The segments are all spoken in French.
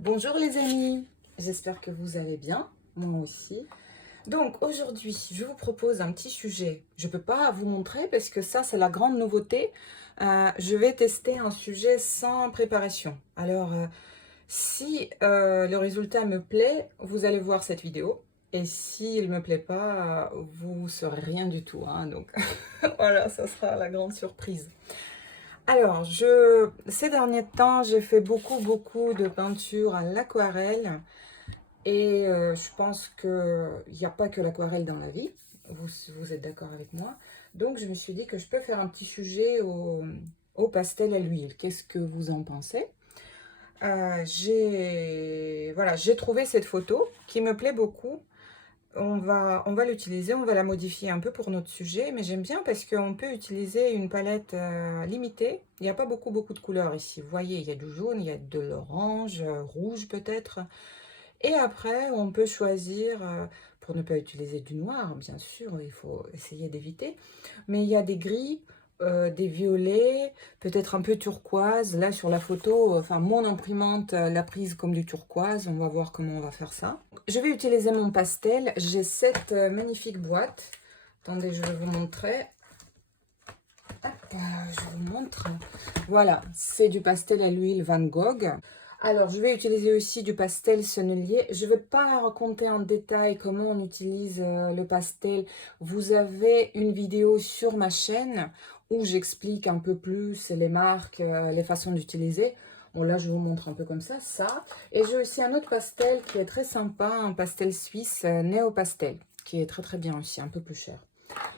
Bonjour les amis, j'espère que vous allez bien, moi aussi. Donc aujourd'hui, je vous propose un petit sujet. Je ne peux pas vous montrer parce que ça, c'est la grande nouveauté. Je vais tester un sujet sans préparation. Alors, si le résultat me plaît, vous allez voir cette vidéo. Et s'il ne me plaît pas, vous ne saurez rien du tout, hein. Donc voilà, ça sera la grande surprise. Alors, ces derniers temps, j'ai fait beaucoup de peinture à l'aquarelle. Et je pense qu'il n'y a pas que l'aquarelle dans la vie. Vous êtes d'accord avec moi? Donc, je me suis dit que je peux faire un petit sujet au pastel à l'huile. Qu'est-ce que vous en pensez? Voilà, j'ai trouvé cette photo qui me plaît beaucoup. On va l'utiliser, on va la modifier un peu pour notre sujet, mais j'aime bien parce qu'on peut utiliser une palette limitée. Il n'y a pas beaucoup de couleurs ici. Vous voyez, il y a du jaune, il y a de l'orange, rouge peut-être. Et après, on peut choisir, pour ne pas utiliser du noir, bien sûr, il faut essayer d'éviter. Mais il y a des gris, des violets, peut-être un peu turquoise. Là, sur la photo, enfin, mon imprimante l'a prise comme du turquoise. On va voir comment on va faire ça. Je vais utiliser mon pastel. J'ai cette magnifique boîte. Attendez, je vais vous montrer. Hop, je vous montre. Voilà, c'est du pastel à l'huile Van Gogh. Alors, je vais utiliser aussi du pastel sennelier. Je ne vais pas raconter en détail comment on utilise le pastel. Vous avez une vidéo sur ma chaîne où j'explique un peu plus les marques, les façons d'utiliser. Bon, là, je vous montre un peu comme ça. Et j'ai aussi un autre pastel qui est très sympa, un pastel suisse, Néo Pastel, qui est très bien aussi, un peu plus cher.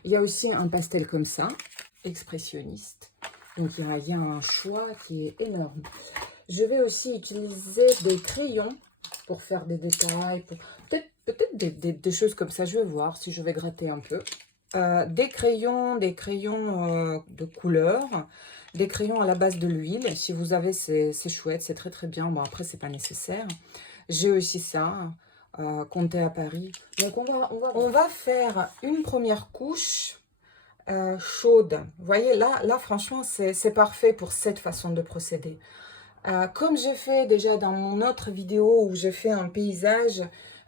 Il y a aussi un pastel comme ça, expressionniste. Donc, il y a un choix qui est énorme. Je vais aussi utiliser des crayons pour faire des détails, peut-être des choses comme ça. Je vais voir si je vais gratter un peu. Des crayons de couleur, des crayons à la base de l'huile. Si vous avez, c'est chouette, c'est très bien. Bon, après, c'est pas nécessaire. J'ai aussi ça, compté à Paris. Donc, on va faire une première couche chaude. Vous voyez, là franchement, c'est parfait pour cette façon de procéder. Comme j'ai fait déjà dans mon autre vidéo où j'ai fait un paysage,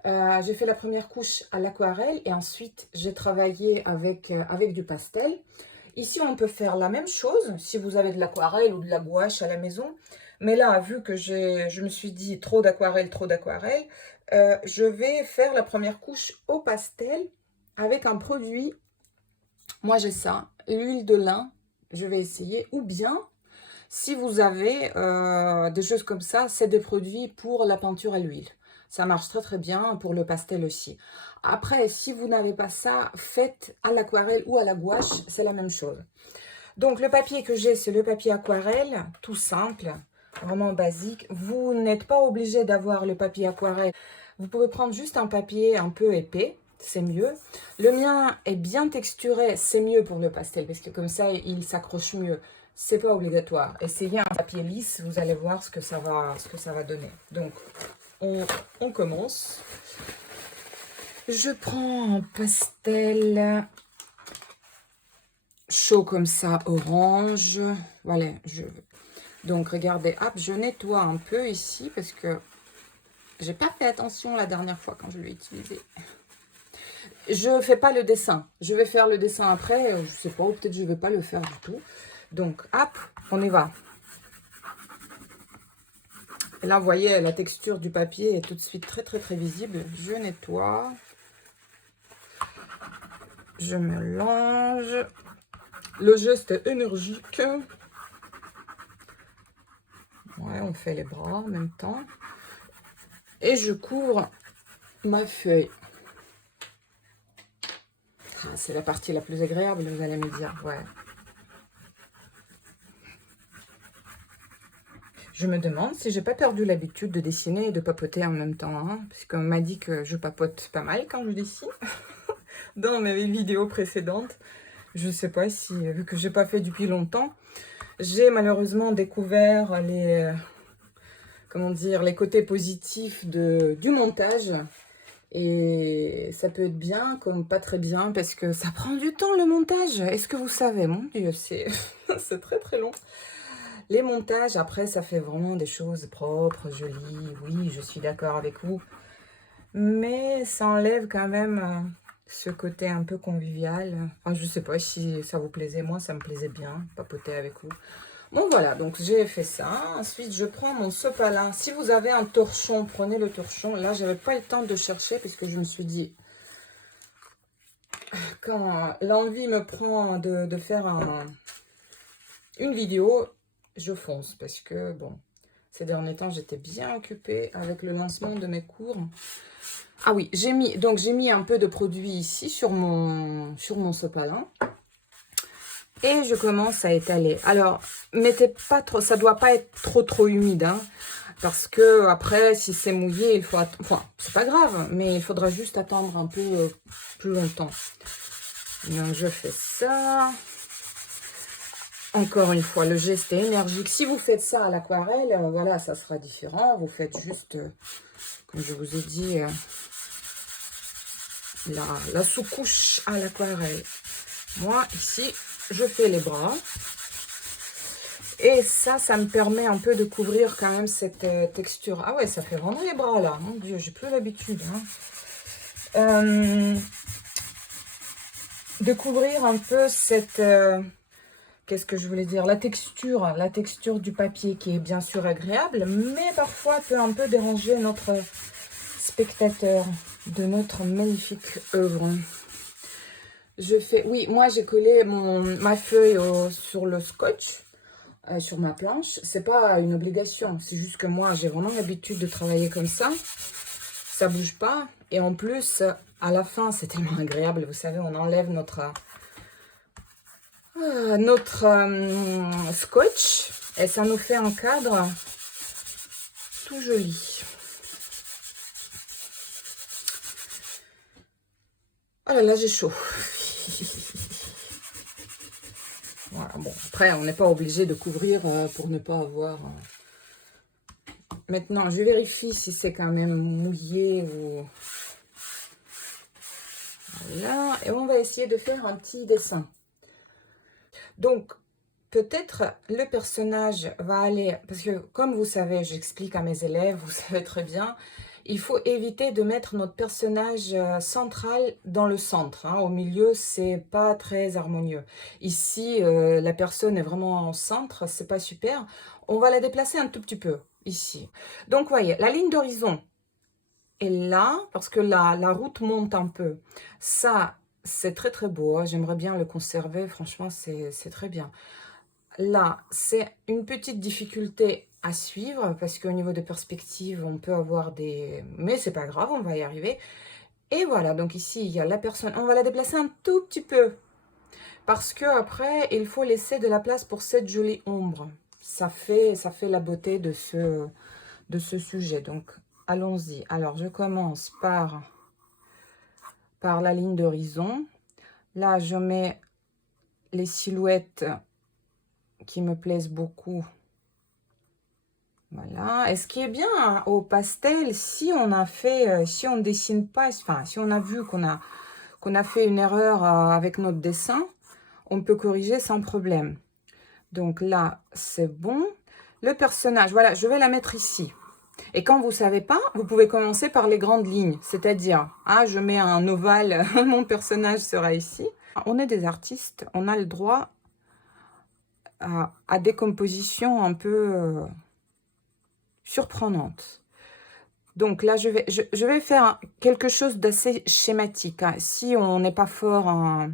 j'ai fait la première couche à l'aquarelle et ensuite j'ai travaillé avec du pastel. Ici, on peut faire la même chose si vous avez de l'aquarelle ou de la gouache à la maison. Mais là, vu que je me suis dit trop d'aquarelle, je vais faire la première couche au pastel avec un produit. Moi, j'ai ça, l'huile de lin. Je vais essayer. Ou bien, si vous avez des choses comme ça, c'est des produits pour la peinture à l'huile. Ça marche très bien pour le pastel aussi. Après, si vous n'avez pas ça, faites à l'aquarelle ou à la gouache, c'est la même chose. Donc, le papier que j'ai, c'est le papier aquarelle, tout simple, vraiment basique. Vous n'êtes pas obligé d'avoir le papier aquarelle. Vous pouvez prendre juste un papier un peu épais, c'est mieux. Le mien est bien texturé, c'est mieux pour le pastel, parce que comme ça, il s'accroche mieux. C'est pas obligatoire. Essayez un papier lisse, vous allez voir ce que ça va donner. Donc, on commence. Je prends un pastel chaud comme ça, orange. Voilà, donc regardez, hop, je nettoie un peu ici parce que j'ai pas fait attention la dernière fois quand je l'ai utilisé. Je fais pas le dessin. Je vais faire le dessin après. Je sais pas, ou peut-être je vais pas le faire du tout. Donc, hop, on y va. Et là, vous voyez, la texture du papier est tout de suite très visible. Je nettoie. Je mélange. Le geste est énergique. Ouais, on fait les bras en même temps. Et je couvre ma feuille. Ah, c'est la partie la plus agréable, vous allez me dire. Ouais. Je me demande si j'ai pas perdu l'habitude de dessiner et de papoter en même temps, hein, puisqu'on m'a dit que je papote pas mal quand je dessine dans mes vidéos précédentes. Je sais pas si, vu que j'ai pas fait depuis longtemps, j'ai malheureusement découvert comment dire, les côtés positifs du montage. Et ça peut être bien comme pas très bien parce que ça prend du temps le montage. Est-ce que vous savez? Mon Dieu, c'est c'est très long. Les montages, après, ça fait vraiment des choses propres, jolies. Oui, je suis d'accord avec vous. Mais ça enlève quand même ce côté un peu convivial. Enfin, je sais pas si ça vous plaisait. Moi, ça me plaisait bien, papoter avec vous. Bon, voilà, donc j'ai fait ça. Ensuite, je prends mon sopalin. Si vous avez un torchon, prenez le torchon. Là, j'avais pas le temps de chercher parce que je me suis dit, quand l'envie me prend de faire une vidéo, je fonce parce que, bon, ces derniers temps, j'étais bien occupée avec le lancement de mes cours. Ah oui, j'ai mis un peu de produit ici sur mon sopalin. Et je commence à étaler. Alors, mettez pas trop, ça doit pas être trop humide, hein, parce que après, si c'est mouillé, il faut enfin, c'est pas grave, mais il faudra juste attendre un peu plus longtemps. Donc, je fais ça. Encore une fois, le geste est énergique. Si vous faites ça à l'aquarelle, voilà, ça sera différent. Vous faites juste, comme je vous ai dit, la sous-couche à l'aquarelle. Moi, ici, je fais les bras. Et ça me permet un peu de couvrir quand même cette texture. Ah ouais, ça fait vraiment les bras là. Mon Dieu, j'ai plus l'habitude. Hein. De couvrir un peu cette... qu'est-ce que je voulais dire? La texture du papier qui est bien sûr agréable, mais parfois peut un peu déranger notre spectateur de notre magnifique œuvre. Je fais... Oui, moi j'ai collé ma feuille sur le scotch. Sur ma planche, c'est pas une obligation, c'est juste que moi j'ai vraiment l'habitude de travailler comme ça bouge pas, et en plus à la fin c'est tellement agréable, vous savez, on enlève notre scotch et ça nous fait un cadre tout joli. Oh là là, j'ai chaud. Voilà, bon, après on n'est pas obligé de couvrir pour ne pas avoir... Maintenant, je vérifie si c'est quand même mouillé ou... Voilà, et on va essayer de faire un petit dessin. Donc, peut-être le personnage va aller... Parce que, comme vous savez, j'explique à mes élèves, vous savez très bien, il faut éviter de mettre notre personnage central dans le centre. Hein. Au milieu, c'est pas très harmonieux. Ici, la personne est vraiment en centre, c'est pas super. On va la déplacer un tout petit peu, ici. Donc, voyez, la ligne d'horizon est là, parce que la route monte un peu. Ça, c'est très beau. Hein. J'aimerais bien le conserver. Franchement, c'est très bien. Là, c'est une petite difficulté à suivre parce qu'au niveau de perspective, on peut avoir des... Mais c'est pas grave, on va y arriver. Et voilà, donc ici, il y a la personne. On va la déplacer un tout petit peu parce que après, il faut laisser de la place pour cette jolie ombre. Ça fait la beauté de ce sujet. Donc, allons-y. Alors, je commence par la ligne d'horizon. Là, je mets les silhouettes qui me plaisent beaucoup. Voilà. Et ce qui est bien hein, au pastel, si on a fait, si on dessine pas, enfin, si on a vu qu'on a fait une erreur avec notre dessin, on peut corriger sans problème. Donc là, c'est bon. Le personnage, voilà, je vais la mettre ici. Et quand vous ne savez pas, vous pouvez commencer par les grandes lignes. C'est-à-dire, ah, je mets un ovale, mon personnage sera ici. On est des artistes, on a le droit à des compositions un peu surprenantes. Donc là, je vais faire quelque chose d'assez schématique. Hein. Si on n'est pas fort en,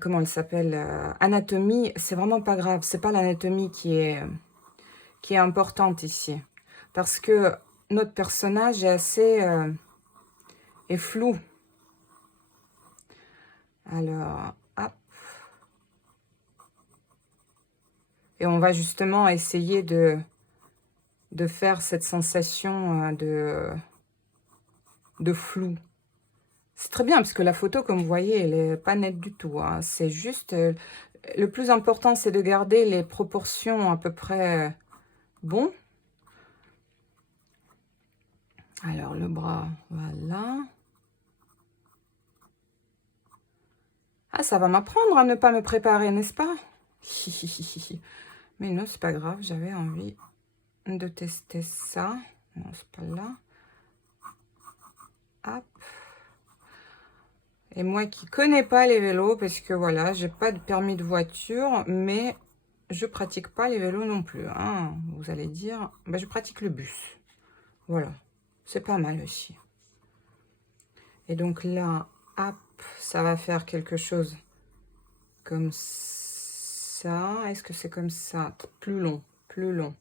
comment elle s'appelle, anatomie, c'est vraiment pas grave. C'est pas l'anatomie qui est importante ici. Parce que notre personnage est assez est flou. Alors, hop. Et on va justement essayer de faire cette sensation de flou. C'est très bien, parce que la photo, comme vous voyez, elle n'est pas nette du tout. Hein. C'est juste... le plus important, c'est de garder les proportions à peu près bon. Alors, le bras, voilà. Ah, ça va m'apprendre à ne pas me préparer, n'est-ce pas? Mais non, c'est pas grave, j'avais envie de tester ça. Non, c'est pas là. Hop. Et moi qui connais pas les vélos, parce que voilà, j'ai pas de permis de voiture, mais je pratique pas les vélos non plus. Hein. Vous allez dire, bah, je pratique le bus. Voilà, c'est pas mal aussi. Et donc là, hop, ça va faire quelque chose comme ça. Est-ce que c'est comme ça? Plus long, plus long.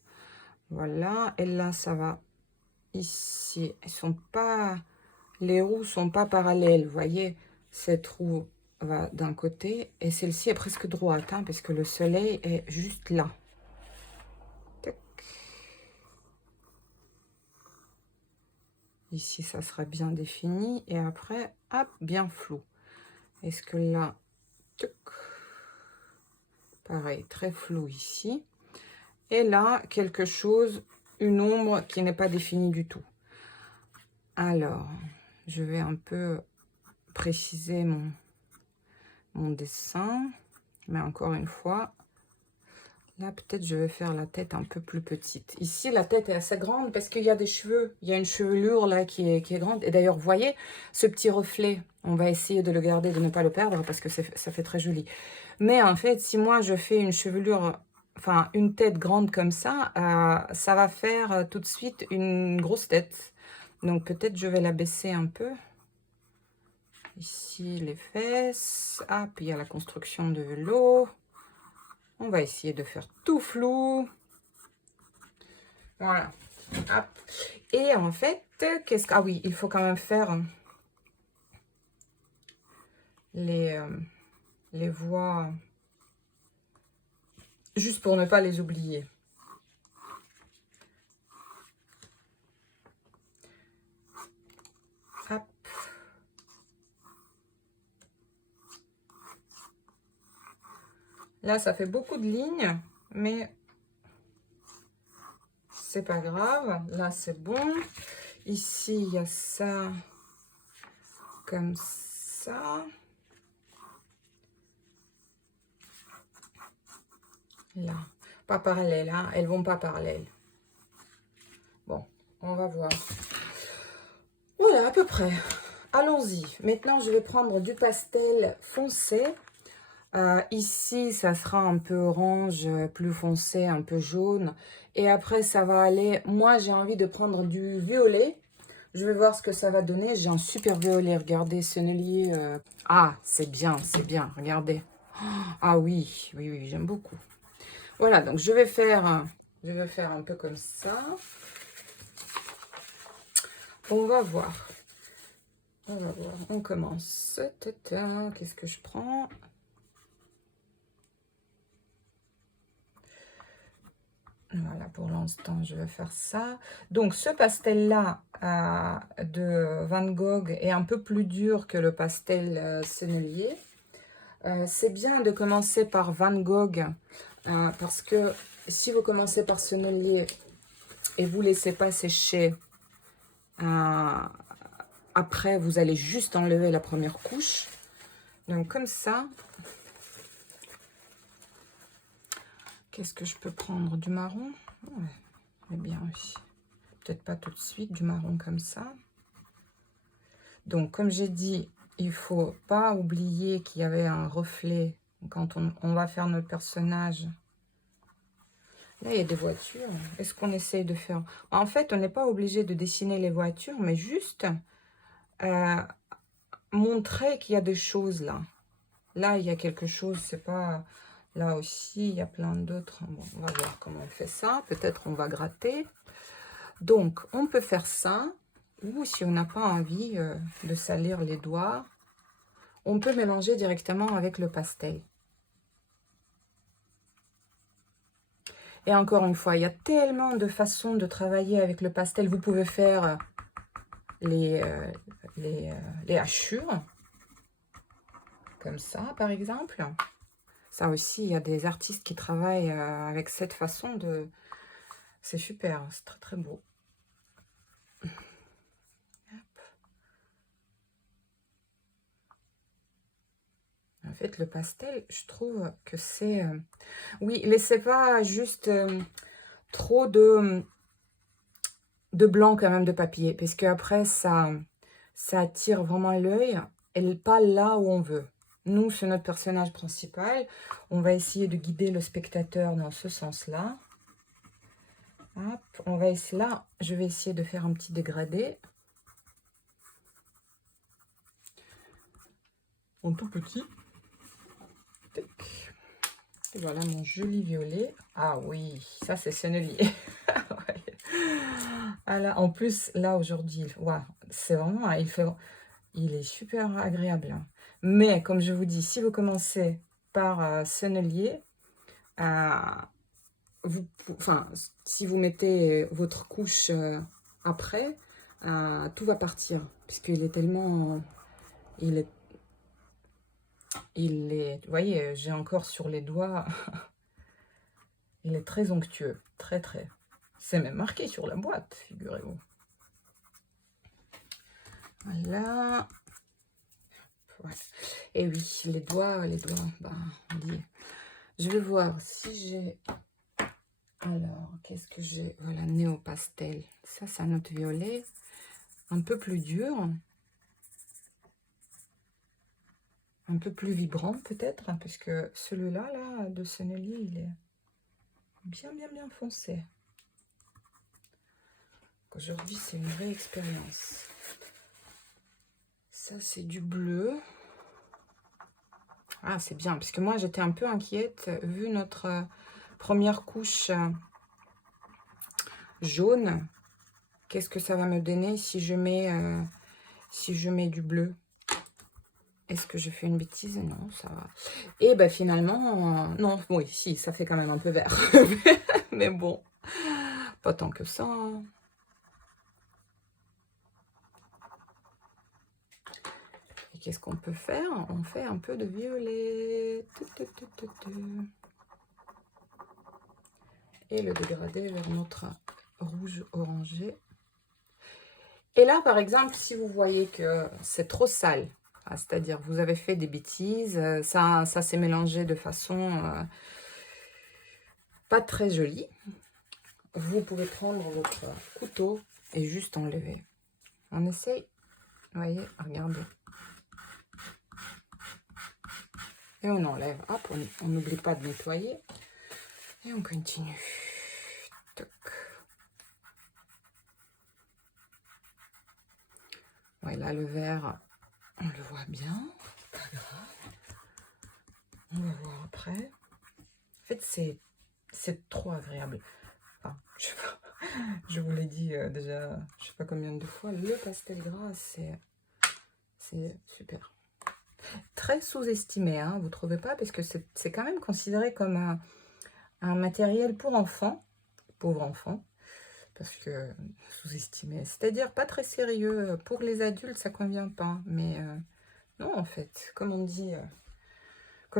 Voilà, et là, ça va ici. Ils sont pas, les roues sont pas parallèles, vous voyez. Cette roue va d'un côté et celle-ci est presque droite, hein, parce que le soleil est juste là. Tac. Ici, ça sera bien défini et après, hop, bien flou. Est-ce que là, tac, pareil, très flou ici. Et là, quelque chose, une ombre qui n'est pas définie du tout. Alors, je vais un peu préciser mon dessin. Mais encore une fois, là, peut-être je vais faire la tête un peu plus petite. Ici, la tête est assez grande parce qu'il y a des cheveux. Il y a une chevelure là qui est grande. Et d'ailleurs, vous voyez, ce petit reflet, on va essayer de le garder, de ne pas le perdre parce que ça fait très joli. Mais en fait, si moi, je fais une chevelure, enfin, une tête grande comme ça va faire tout de suite une grosse tête. Donc, peut-être je vais la baisser un peu. Ici, les fesses. Ah, puis il y a la construction de vélo. On va essayer de faire tout flou. Voilà. Hop. Et en fait, qu'est-ce que... Ah oui, il faut quand même faire les voies, juste pour ne pas les oublier. Hop. Là, ça fait beaucoup de lignes, mais c'est pas grave. Là, c'est bon. Ici, il y a ça comme ça. Là, pas parallèle, hein. Elles vont pas parallèles. Bon, on va voir. Voilà, à peu près. Allons-y. Maintenant, je vais prendre du pastel foncé. Ici, ça sera un peu orange, plus foncé, un peu jaune. Et après, ça va aller... Moi, j'ai envie de prendre du violet. Je vais voir ce que ça va donner. J'ai un super violet. Regardez, sennelier. Ah, c'est bien, regardez. Ah oui, oui, oui, j'aime beaucoup. Voilà, donc je vais faire un peu comme ça. On va voir. On va voir. On commence. Qu'est-ce que je prends? Voilà, pour l'instant, je vais faire ça. Donc, ce pastel-là de Van Gogh est un peu plus dur que le pastel sennelier. C'est bien de commencer par Van Gogh parce que si vous commencez par sennelier et vous ne laissez pas sécher, après, vous allez juste enlever la première couche. Donc, comme ça. Qu'est-ce que je peux prendre? Du marron? Ouais, c'est bien aussi. Peut-être pas tout de suite, du marron comme ça. Donc, comme j'ai dit, il ne faut pas oublier qu'il y avait un reflet quand on va faire notre personnage. Là, il y a des voitures. Est-ce qu'on essaye de faire... En fait, on n'est pas obligé de dessiner les voitures, mais juste montrer qu'il y a des choses là. Là, il y a quelque chose, c'est pas... Là aussi, il y a plein d'autres. Bon, on va voir comment on fait ça. Peut-être on va gratter. Donc, on peut faire ça. Ou si on n'a pas envie de salir les doigts, on peut mélanger directement avec le pastel. Et encore une fois, il y a tellement de façons de travailler avec le pastel. Vous pouvez faire les hachures, comme ça, par exemple. Ça aussi, il y a des artistes qui travaillent avec cette façon de... C'est super, c'est très très beau. En fait, le pastel, je trouve que c'est... oui, laissez pas juste trop de blanc quand même de papier, parce qu'après, ça attire vraiment l'œil et pas là où on veut. Nous, c'est notre personnage principal. On va essayer de guider le spectateur dans ce sens-là. Hop, on va essayer là. Je vais essayer de faire un petit dégradé. En tout petit. Tac. Et voilà mon joli violet. Ah oui, ça c'est sennelier. Ouais. Ah là, en plus, là aujourd'hui, wow, c'est vraiment, il est super agréable, hein. Mais comme je vous dis, si vous commencez par sennelier, euh, enfin, si vous mettez votre couche après, tout va partir, puisqu'il est tellement, vous voyez, j'ai encore sur les doigts, il est très onctueux, très très. C'est même marqué sur la boîte, figurez-vous. Voilà. Voilà. Et oui, les doigts, bah, on dit. Je vais voir si j'ai... Alors, qu'est-ce que j'ai? Voilà, Néo Pastel. Ça, c'est un autre violet. Un peu plus dur. Un peu plus vibrant, peut-être, hein, parce que celui-là, là, de Sennelier, il est bien foncé. Aujourd'hui, c'est une vraie expérience. Ça, c'est du bleu. Ah, c'est bien, parce que moi, j'étais un peu inquiète, vu notre première couche jaune. Qu'est-ce que ça va me donner si je mets du bleu? Est-ce que je fais une bêtise? Non, ça va. Et ben finalement, non, oui, si, ça fait quand même un peu vert. Mais bon, pas tant que ça, hein. Et qu'est-ce qu'on peut faire? On fait un peu de violet. Et le dégradé vers notre rouge orangé. Et là, par exemple, si vous voyez que c'est trop sale, c'est-à-dire vous avez fait des bêtises, ça s'est mélangé de façon pas très jolie, vous pouvez prendre votre couteau et juste enlever. On essaye, vous voyez, regardez. Et on enlève, hop, on n'oublie pas de nettoyer. Et on continue. Toc. Ouais, là, le vert, on le voit bien. Pas grave. On va voir après. En fait, c'est trop agréable. Enfin, je vous l'ai dit déjà, je sais pas combien de fois, le pastel gras, c'est super. Très sous-estimé, hein, vous trouvez pas? Parce que c'est quand même considéré comme un matériel pour enfants, pauvres enfants, parce que sous-estimé, c'est-à-dire pas très sérieux. Pour les adultes, ça convient pas, mais non, en fait, comme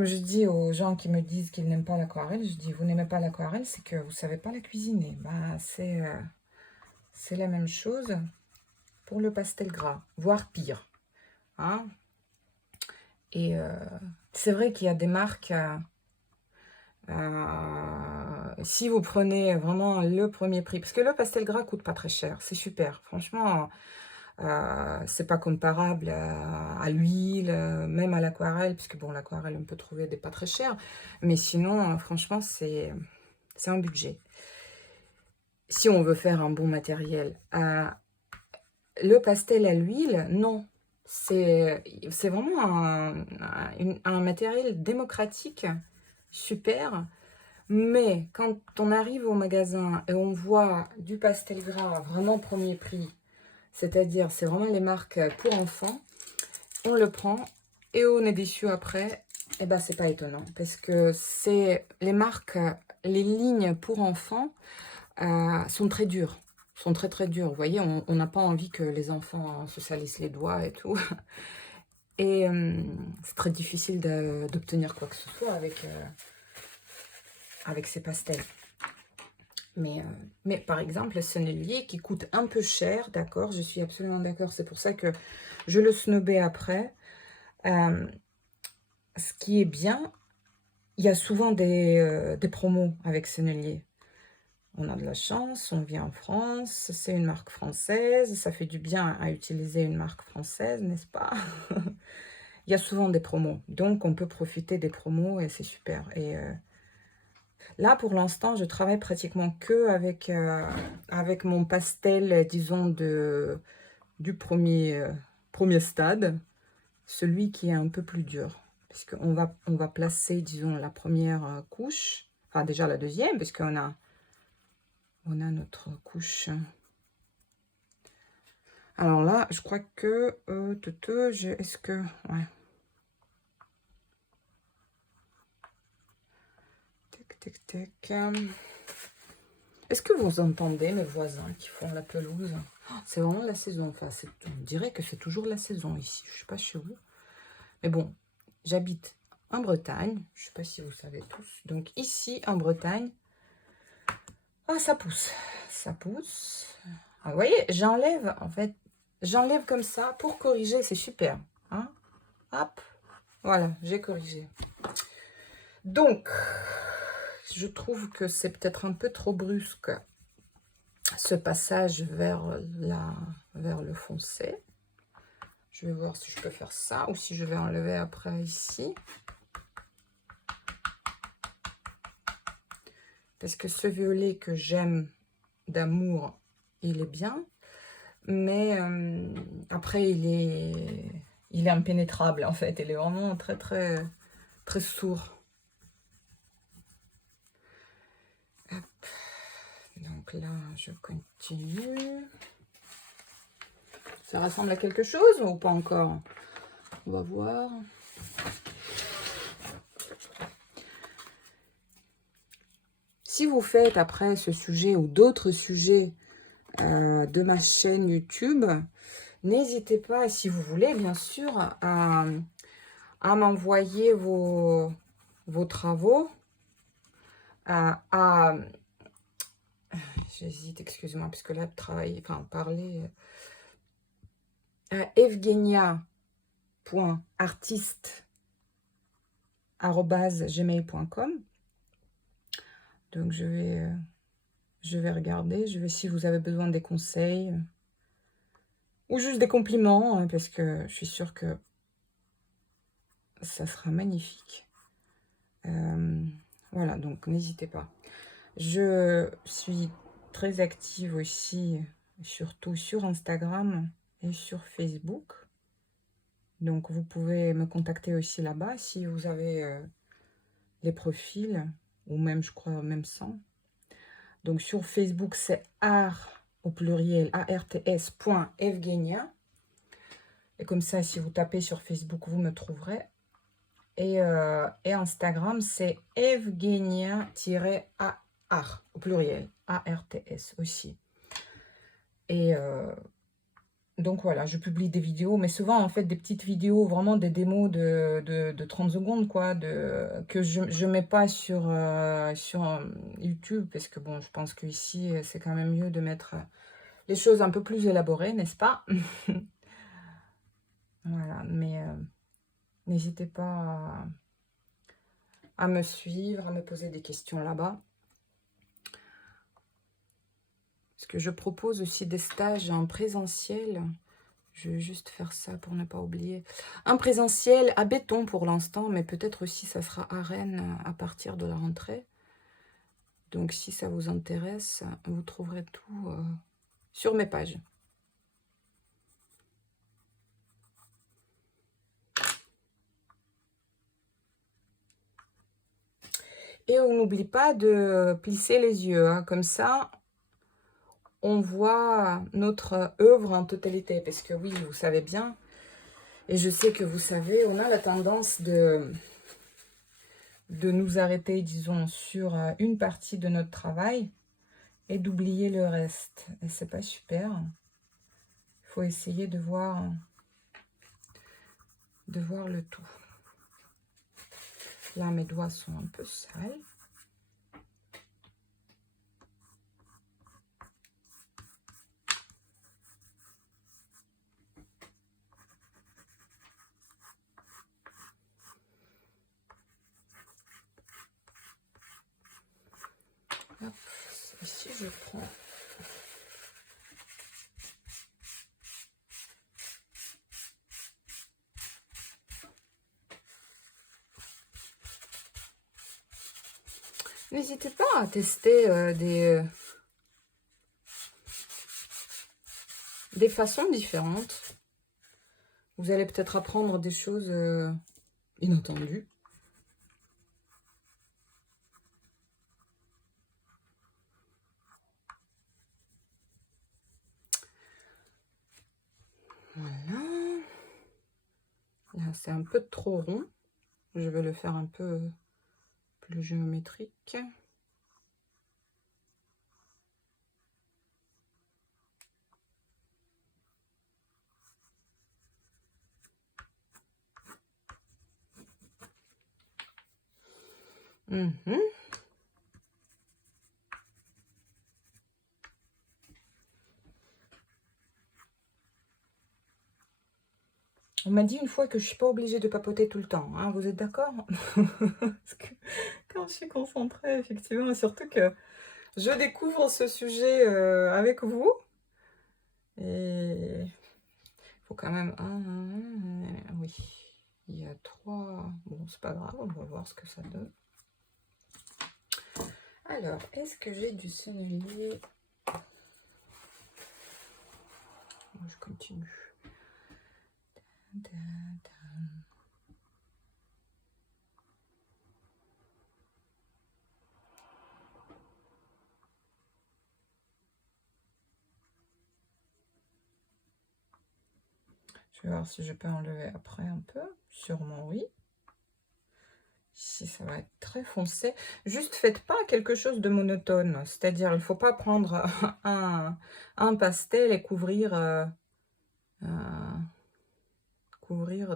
je dis aux gens qui me disent qu'ils n'aiment pas l'aquarelle, je dis, vous n'aimez pas l'aquarelle, c'est que vous savez pas la cuisiner. Bah, c'est la même chose pour le pastel gras, voire pire, hein. Et c'est vrai qu'il y a des marques, si vous prenez vraiment le premier prix, parce que le pastel gras coûte pas très cher, c'est super, franchement, c'est pas comparable à l'huile, même à l'aquarelle, puisque bon, l'aquarelle, on peut trouver des pas très chers, mais sinon, franchement, c'est un budget. Si on veut faire un bon matériel, le pastel à l'huile, non. C'est vraiment un matériel démocratique, super. Mais quand on arrive au magasin et on voit du pastel gras vraiment premier prix, c'est-à-dire c'est vraiment les marques pour enfants, on le prend et on est déçu après. Et ben c'est pas étonnant parce que c'est les marques, les lignes pour enfants sont très dures. Sont très dures. Vous voyez, on n'a pas envie que les enfants se salissent les doigts et tout. Et c'est très difficile d'obtenir quoi que ce soit avec ces pastels. Mais par exemple, le sennelier qui coûte un peu cher, d'accord, je suis absolument d'accord. C'est pour ça que je le snobais après. ce qui est bien, il y a souvent des promos avec Sennelier. On a de la chance, on vit en France, c'est une marque française, ça fait du bien à utiliser une marque française, n'est-ce pas? Il y a souvent des promos, donc on peut profiter des promos et c'est super. Et là, pour l'instant, je travaille pratiquement que avec mon pastel, disons, du premier stade, celui qui est un peu plus dur. Parce on va placer, disons, la première couche, enfin déjà la deuxième, parce on a notre couche. Alors là, je crois que... est-ce que... Ouais. Tac, tac, tac. Est-ce que vous entendez mes voisins qui font la pelouse? Oh, c'est vraiment la saison. Enfin, on dirait que c'est toujours la saison ici. Je ne sais pas chez vous. Mais bon, j'habite en Bretagne. Je ne sais pas si vous savez tous. Donc ici, en Bretagne, ah, ça pousse. Ça pousse. Ah, vous voyez, j'enlève, en fait, j'enlève comme ça pour corriger. C'est super. Hein? Hop. Voilà, j'ai corrigé. Donc, je trouve que c'est peut-être un peu trop brusque, ce passage vers le foncé. Je vais voir si je peux faire ça ou si je vais enlever après ici. Parce que ce violet que j'aime d'amour, il est bien. Mais après, il est impénétrable en fait. Il est vraiment très, très, très sourd. Hop. Donc là, je continue. Ça ressemble à quelque chose ou pas encore? On va voir. Si vous faites après ce sujet ou d'autres sujets de ma chaîne YouTube, n'hésitez pas, si vous voulez, bien sûr, à m'envoyer vos travaux, j'hésite, excusez-moi, parce que là, parler à evgenia.artiste@gmail.com. Donc, je vais regarder, si vous avez besoin des conseils ou juste des compliments, hein, parce que je suis sûre que ça sera magnifique. Voilà, donc n'hésitez pas. Je suis très active aussi, surtout sur Instagram et sur Facebook. Donc, vous pouvez me contacter aussi là-bas si vous avez les profils, ou même, je crois, même sans. Donc, sur Facebook, c'est art au pluriel, arts.evgenia. Et comme ça, si vous tapez sur Facebook, vous me trouverez. Et Instagram, c'est evgenia-art au pluriel, ARTS aussi. Et donc voilà, je publie des vidéos, mais souvent en fait des petites vidéos, vraiment des démos de 30 secondes, quoi, que je ne mets pas sur YouTube, parce que bon, je pense qu'ici, c'est quand même mieux de mettre les choses un peu plus élaborées, n'est-ce pas? Voilà, mais n'hésitez pas à me suivre, à me poser des questions là-bas. Parce que je propose aussi des stages en présentiel. Je vais juste faire ça pour ne pas oublier. Un présentiel à Béton pour l'instant, mais peut-être aussi ça sera à Rennes à partir de la rentrée. Donc si ça vous intéresse, vous trouverez tout sur mes pages. Et on n'oublie pas de plisser les yeux, hein, comme ça on voit notre œuvre en totalité. Parce que oui, vous savez bien, et je sais que vous savez, on a la tendance de nous arrêter, disons, sur une partie de notre travail et d'oublier le reste. Et c'est pas super. Il faut essayer de voir le tout. Là, mes doigts sont un peu sales. si je prends... N'hésitez pas à tester des façons différentes. Vous allez peut-être apprendre des choses inattendues. Voilà. Là, c'est un peu trop rond. Je vais le faire un peu plus géométrique. On m'a dit une fois que je ne suis pas obligée de papoter tout le temps, hein, vous êtes d'accord? Parce que quand je suis concentrée, effectivement, surtout que je découvre ce sujet avec vous. Et il faut quand même... oui, il y a 3... Bon, c'est pas grave, on va voir ce que ça donne. Alors, est-ce que j'ai du sennelier? Je continue. Je vais voir si je peux enlever après un peu. Sûrement oui. Ici, ça va être très foncé. Juste, faites pas quelque chose de monotone. C'est-à-dire, il ne faut pas prendre un pastel et couvrir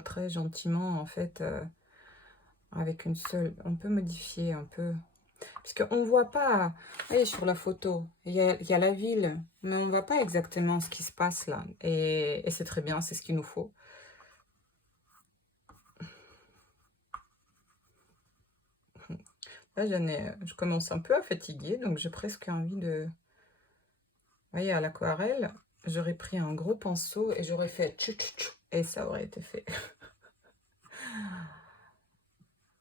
très gentiment, en fait, avec une seule... On peut modifier un peu. Parce qu'on ne voit pas... Voyez, sur la photo, il y a la ville, mais on ne voit pas exactement ce qui se passe là. Et c'est très bien, c'est ce qu'il nous faut. Là, je commence un peu à fatiguer, donc j'ai presque envie de... Vous voyez, à l'aquarelle, j'aurais pris un gros pinceau et j'aurais fait tchou tchou tchou, et ça aurait été fait.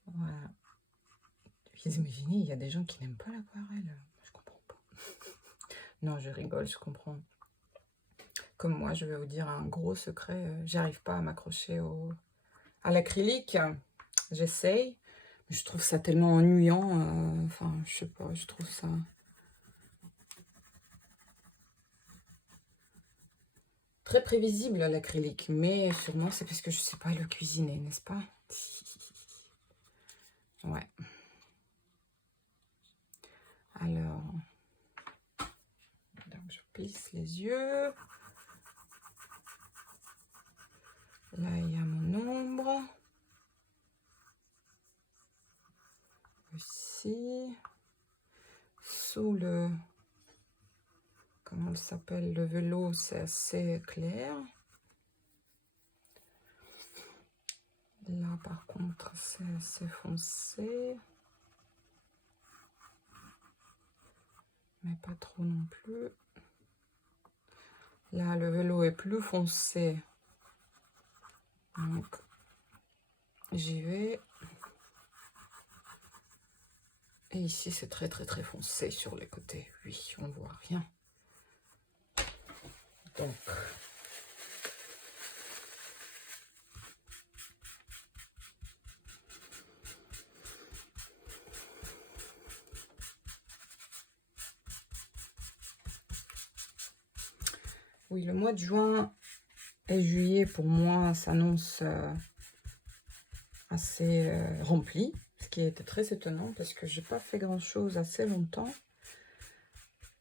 Voilà. Vous imaginez, il y a des gens qui n'aiment pas l'aquarelle. Je comprends pas. Non, je rigole, je comprends. Comme moi, je vais vous dire un gros secret. J'arrive pas à m'accrocher à l'acrylique. J'essaye. Mais je trouve ça tellement ennuyant. Enfin, je sais pas, je trouve ça... Très prévisible l'acrylique, mais sûrement c'est parce que je sais pas le cuisiner, n'est-ce pas? Ouais. Alors, donc je plisse les yeux. Là, il y a mon ombre. Ici. Sous le... Comment il s'appelle? Le vélo, c'est assez clair. Là, par contre, c'est assez foncé. Mais pas trop non plus. Là, le vélo est plus foncé. Donc, j'y vais. Et ici, c'est très, très, très foncé sur les côtés. Oui, on ne voit rien. Donc... Oui, le mois de juin et juillet, pour moi, s'annonce assez rempli, ce qui était très étonnant parce que j'ai pas fait grand-chose assez longtemps.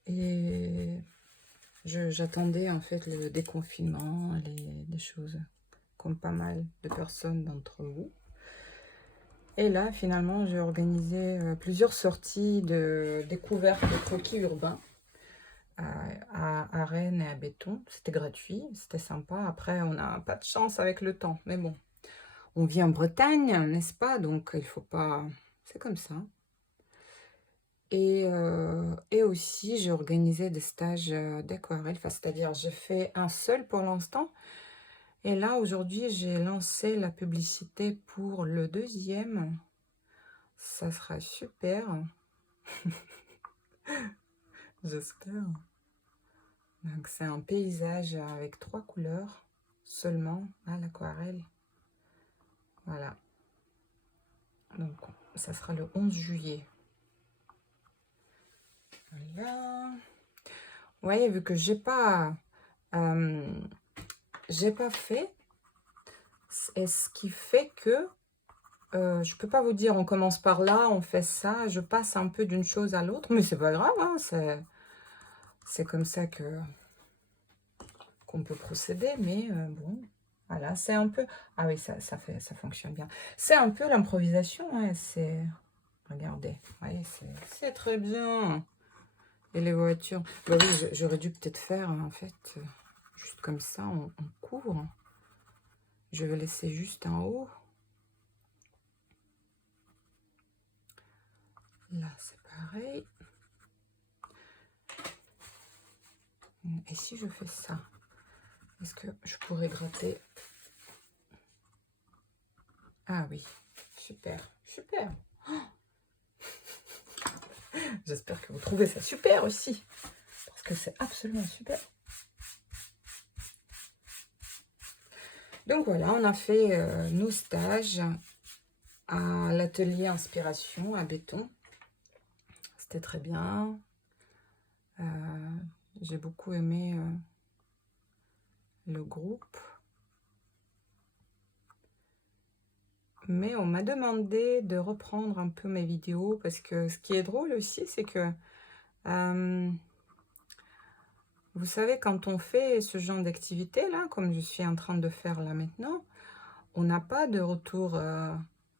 Et j'attendais en fait le déconfinement, des choses comme pas mal de personnes d'entre vous. Et là, finalement, j'ai organisé plusieurs sorties de découverte de croquis urbains. À Rennes et à Béton. C'était gratuit, c'était sympa. Après, on n'a pas de chance avec le temps. Mais bon, on vit en Bretagne, n'est-ce pas? Donc, il faut pas... C'est comme ça. Et aussi, aussi, j'ai organisé des stages d'aquarelle, enfin, c'est-à-dire j'ai fait un seul pour l'instant. Et là, aujourd'hui, j'ai lancé la publicité pour le deuxième. Ça sera super, j'espère. Donc, c'est un paysage avec 3 couleurs seulement à l'aquarelle. Voilà. Donc, ça sera le 11 juillet. Voilà. Vous voyez, vu que j'ai pas fait, et ce qui fait que je peux pas vous dire on commence par là, on fait ça, je passe un peu d'une chose à l'autre, mais c'est pas grave, hein, c'est comme ça qu'on peut procéder, mais bon, voilà, c'est un peu... Ah oui, ça fonctionne bien. C'est un peu l'improvisation, hein, c'est... Regardez, vous voyez, c'est très bien. Et les voitures, bah oui, j'aurais dû peut-être faire, en fait, juste comme ça, on couvre. Je vais laisser juste en haut. Là, c'est pareil. Et si je fais ça, est-ce que je pourrais gratter? Ah oui, super, super. J'espère que vous trouvez ça super aussi, parce que c'est absolument super. Donc voilà, on a fait nos stages à l'atelier Inspiration à Béton. C'était très bien. J'ai beaucoup aimé le groupe. Mais on m'a demandé de reprendre un peu mes vidéos parce que ce qui est drôle aussi, c'est que vous savez, quand on fait ce genre d'activité là, comme je suis en train de faire là maintenant, on n'a pas de retour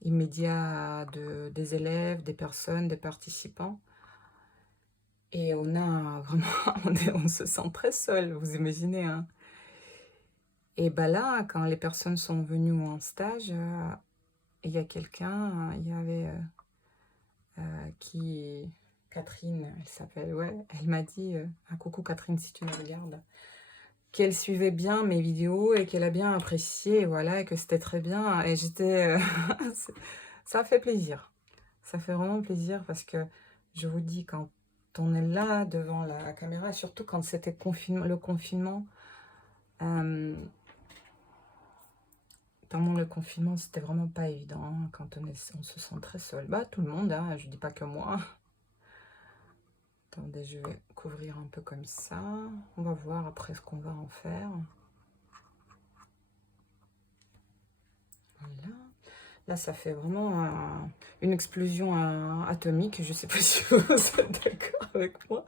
immédiat des élèves, des personnes, des participants. Et on a vraiment, on se sent très seul, vous imaginez, hein. Et ben là, quand les personnes sont venues en stage, il y a quelqu'un, il y avait qui... Catherine, elle s'appelle, ouais, elle m'a dit, ah, coucou Catherine, si tu me regardes, qu'elle suivait bien mes vidéos et qu'elle a bien apprécié, voilà, et que c'était très bien. Et j'étais... ça fait plaisir. Ça fait vraiment plaisir parce que, je vous dis, quand on est là devant la caméra, surtout quand c'était le confinement, pendant le confinement, c'était vraiment pas évident, hein, quand on se sent très seul. Bah, tout le monde, hein, je dis pas que moi. Attendez, je vais couvrir un peu comme ça. On va voir après ce qu'on va en faire. Voilà. Là, ça fait vraiment une explosion atomique. Je ne sais pas si vous êtes d'accord avec moi.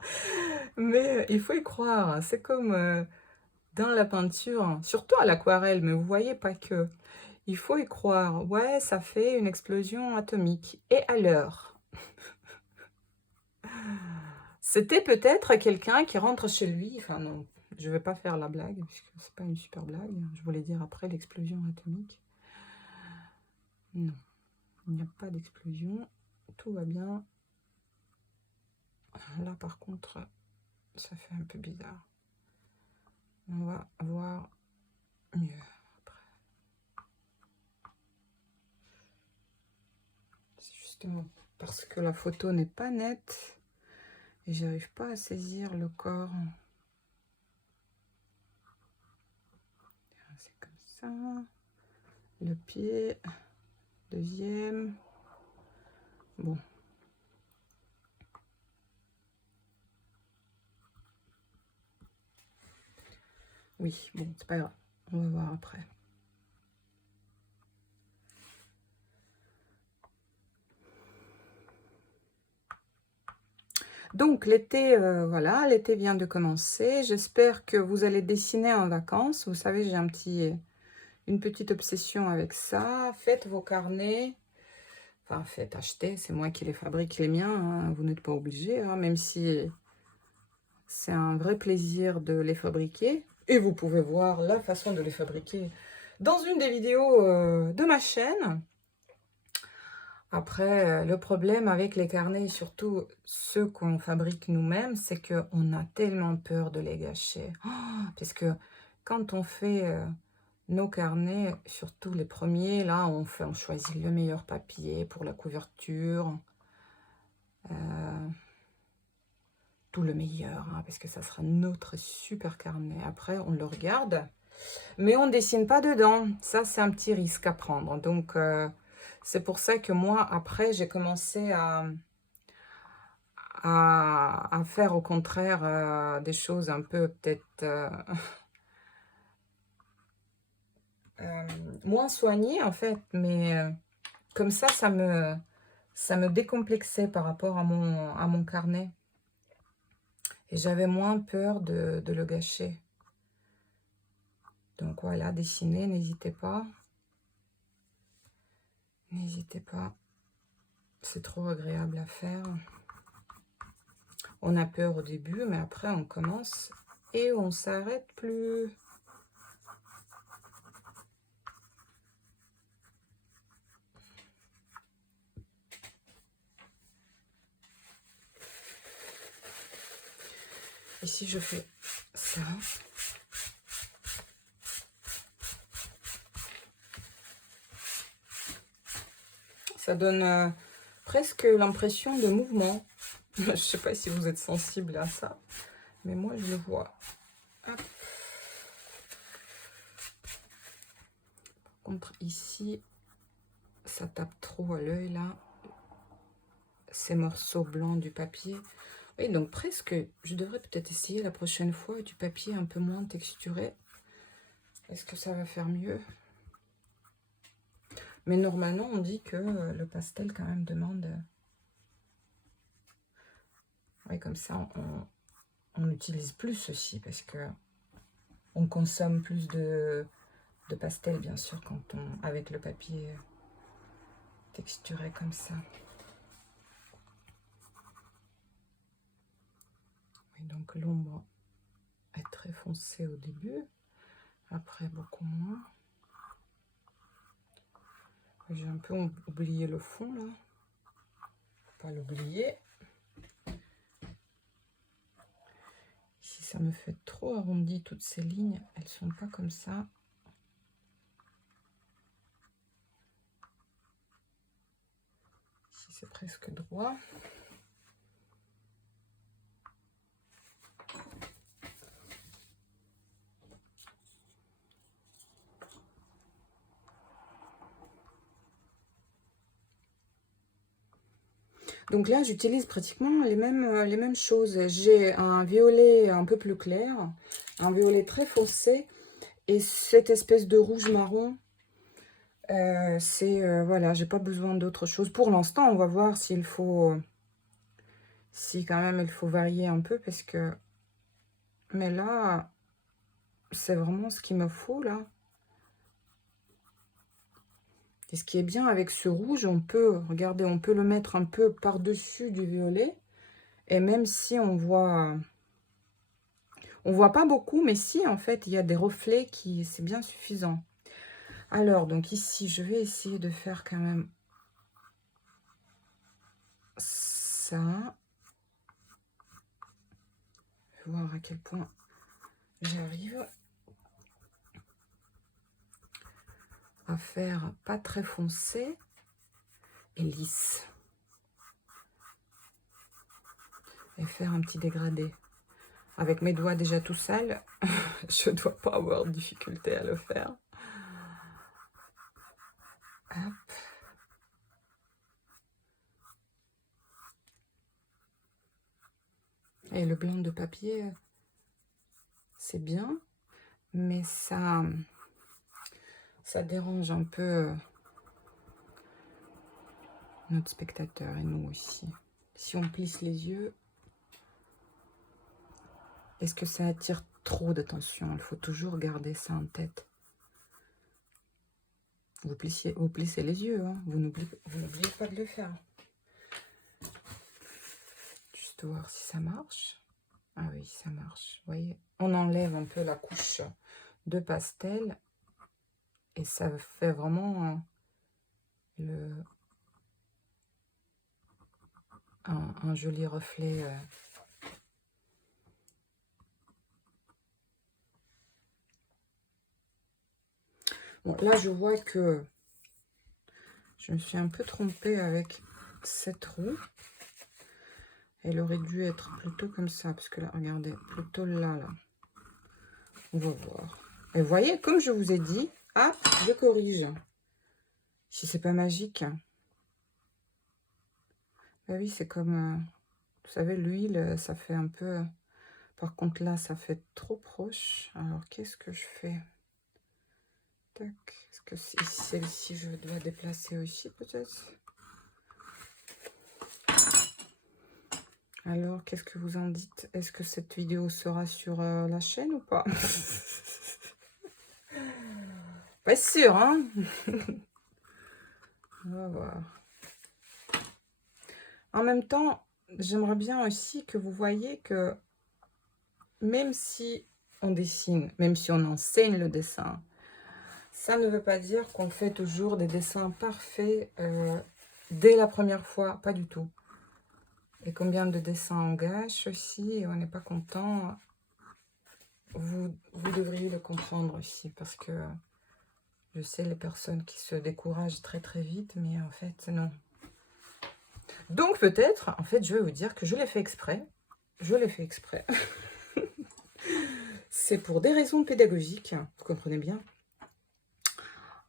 Mais il faut y croire. C'est comme dans la peinture, surtout à l'aquarelle, mais vous voyez pas que. Il faut y croire. Ouais, ça fait une explosion atomique. Et à l'heure. C'était peut-être quelqu'un qui rentre chez lui. Enfin non, je ne vais pas faire la blague, puisque c'est pas une super blague. Je voulais dire après l'explosion atomique. Non, il n'y a pas d'explosion. Tout va bien. Là, par contre, ça fait un peu bizarre. On va voir mieux après. C'est justement parce que la photo n'est pas nette et j'arrive pas à saisir le corps. C'est comme ça. Le pied, deuxième. Bon. Oui, bon, c'est pas grave. On va voir après. Donc l'été, voilà, l'été vient de commencer. J'espère que vous allez dessiner en vacances. Vous savez, j'ai une petite obsession avec ça. Faites vos carnets. Enfin, faites acheter. C'est moi qui les fabrique les miens, hein. Vous n'êtes pas obligé, hein, même si c'est un vrai plaisir de les fabriquer. Et vous pouvez voir la façon de les fabriquer dans une des vidéos de ma chaîne. Après, le problème avec les carnets, surtout ceux qu'on fabrique nous-mêmes, c'est qu'on a tellement peur de les gâcher. Oh, parce que quand on fait nos carnets, surtout les premiers, là, on choisit le meilleur papier pour la couverture, tout le meilleur, hein, parce que ça sera notre super carnet. Après, on le regarde, mais on ne dessine pas dedans. Ça, c'est un petit risque à prendre. Donc, c'est pour ça que moi, après, j'ai commencé à faire au contraire des choses un peu peut-être moins soignées en fait, mais comme ça me décomplexait par rapport à mon carnet. Et j'avais moins peur de le gâcher. Donc voilà, dessiner, n'hésitez pas. N'hésitez pas. C'est trop agréable à faire. On a peur au début, mais après on commence et on s'arrête plus. Ici je fais ça. Ça donne presque l'impression de mouvement. Je ne sais pas si vous êtes sensible à ça, mais moi je le vois. Hop. Par contre ici, ça tape trop à l'œil là. Ces morceaux blancs du papier. Oui, donc presque, je devrais peut-être essayer la prochaine fois du papier un peu moins texturé. Est-ce que ça va faire mieux? Mais normalement, on dit que le pastel quand même demande... Oui, comme ça, on utilise plus ceci parce que on consomme plus de pastel, bien sûr, quand on avec le papier texturé comme ça. Oui, donc l'ombre est très foncée au début, après beaucoup moins. J'ai un peu oublié le fond là. Faut pas l'oublier. Ici, ça me fait trop arrondi toutes ces lignes. Elles sont pas comme ça. Ici, c'est presque droit. Donc là, j'utilise pratiquement les mêmes choses. J'ai un violet un peu plus clair, un violet très foncé, et cette espèce de rouge marron. Voilà, j'ai pas besoin d'autre chose. Pour l'instant, on va voir s'il faut... si quand même il faut varier un peu, parce que... Mais là, c'est vraiment ce qu'il me faut, là. Et ce qui est bien avec ce rouge, on peut, regardez, on peut le mettre un peu par-dessus du violet. Et même si on voit pas beaucoup, mais si, en fait, il y a des reflets qui, c'est bien suffisant. Alors, donc ici, je vais essayer de faire quand même ça. Je vais voir à quel point j'arrive à faire pas très foncé et lisse. Et faire un petit dégradé. Avec mes doigts déjà tout sales, je dois pas avoir de difficulté à le faire. Hop. Et le blanc de papier, c'est bien, mais ça dérange un peu notre spectateur et nous aussi. Si on plisse les yeux, est-ce que ça attire trop d'attention? Il faut toujours garder ça en tête. Vous plissez les yeux, hein. Vous n'oubliez pas de le faire. Juste voir si ça marche. Ah oui, ça marche. Vous voyez, on enlève un peu la couche de pastel et ça fait vraiment le un joli reflet. Bon, là, je vois que je me suis un peu trompée avec cette roue. Elle aurait dû être plutôt comme ça, parce que là, regardez, plutôt là. On va voir. Et vous voyez, comme je vous ai dit, ah, je corrige. Si c'est pas magique. Ah oui, c'est comme, vous savez, l'huile, ça fait un peu... Par contre, là, ça fait trop proche. Alors, qu'est-ce que je fais? Tac. Est-ce que celle-ci, je dois déplacer aussi, peut-être? Alors, qu'est-ce que vous en dites? Est-ce que cette vidéo sera sur la chaîne ou pas? Pas sûr, hein? On va voir. En même temps, j'aimerais bien aussi que vous voyez que même si on dessine, même si on enseigne le dessin, ça ne veut pas dire qu'on fait toujours des dessins parfaits dès la première fois, pas du tout. Et combien de dessins on gâche aussi, et on n'est pas content. Vous devriez le comprendre aussi, parce que je sais les personnes qui se découragent très très vite, mais en fait, non. Donc peut-être, en fait, je vais vous dire que je l'ai fait exprès. Je l'ai fait exprès. C'est pour des raisons pédagogiques, vous comprenez bien.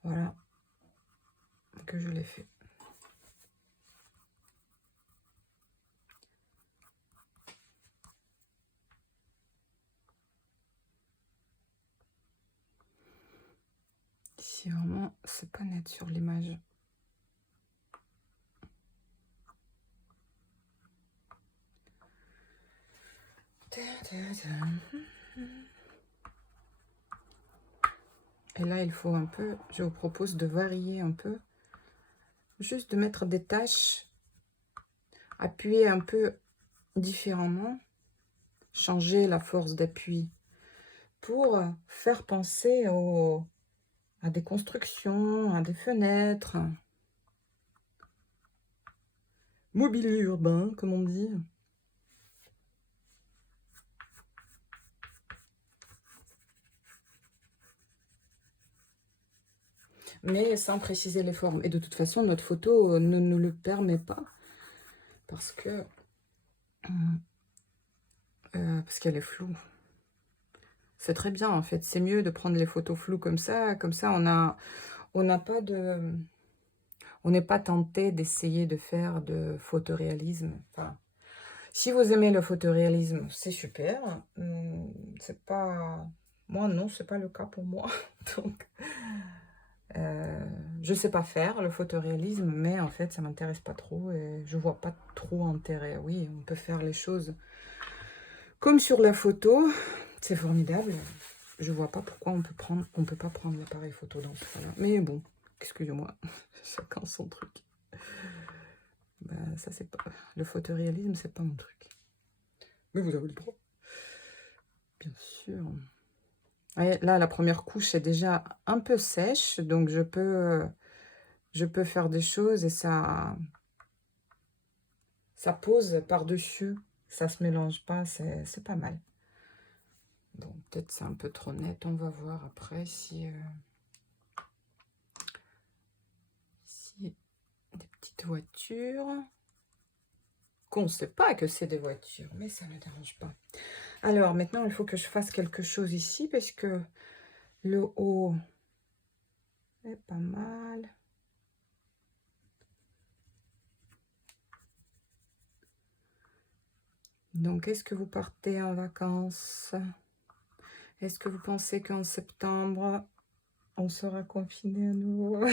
Voilà, que je l'ai fait. Si vraiment, c'est pas net sur l'image. Et là, il faut un peu, je vous propose de varier un peu. Juste de mettre des taches, appuyer un peu différemment, changer la force d'appui pour faire penser à des constructions, à des fenêtres. Mobilier urbain, comme on dit. Mais sans préciser les formes. Et de toute façon, notre photo ne nous le permet pas. Parce que... parce qu'elle est floue. C'est très bien, en fait. C'est mieux de prendre les photos floues comme ça. Comme ça, on n'a pas de... On n'est pas tenté d'essayer de faire de photoréalisme. Enfin, si vous aimez le photoréalisme, c'est super. C'est pas... Moi, non, c'est pas le cas pour moi. Donc... je sais pas faire le photoréalisme, mais en fait, ça m'intéresse pas trop et je vois pas trop intérêt. Oui, on peut faire les choses comme sur la photo, c'est formidable. Je vois pas pourquoi on peut pas prendre l'appareil photo dans ce cas-là. Mais bon, excusez-moi, chacun son truc. Bah, ça c'est pas le photoréalisme, c'est pas mon truc. Mais vous avez le droit, bien sûr. Ouais, là, la première couche est déjà un peu sèche, donc je peux faire des choses et ça pose par-dessus, ça se mélange pas, c'est pas mal. Bon, peut-être c'est un peu trop net, on va voir après si des petites voitures. Qu'on ne sait pas que c'est des voitures, mais ça ne me dérange pas. Alors, maintenant, il faut que je fasse quelque chose ici, parce que le haut est pas mal. Donc, est-ce que vous partez en vacances? Est-ce que vous pensez qu'en septembre, on sera confiné à nouveau?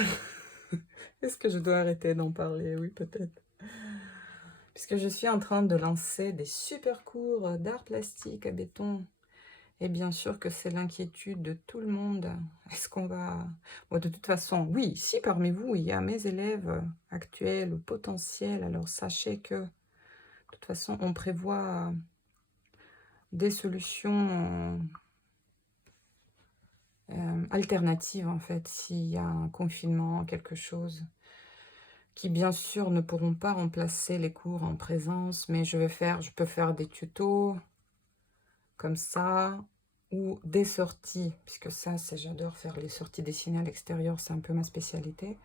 Est-ce que je dois arrêter d'en parler? Oui, peut-être. Puisque je suis en train de lancer des super cours d'art plastique à béton. Et bien sûr que c'est l'inquiétude de tout le monde. Est-ce qu'on va... Bon, de toute façon, oui, si parmi vous, il y a mes élèves actuels ou potentiels, alors sachez que, de toute façon, on prévoit des solutions alternatives, en fait, s'il y a un confinement, quelque chose qui bien sûr ne pourront pas remplacer les cours en présence, mais je peux faire des tutos comme ça, ou des sorties, puisque ça, j'adore faire les sorties dessinées à l'extérieur, c'est un peu ma spécialité.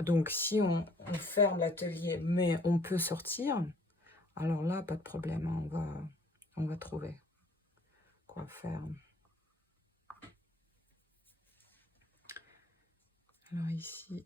Donc si on ferme l'atelier, mais on peut sortir, alors là, pas de problème, hein, on va trouver quoi faire. Alors ici,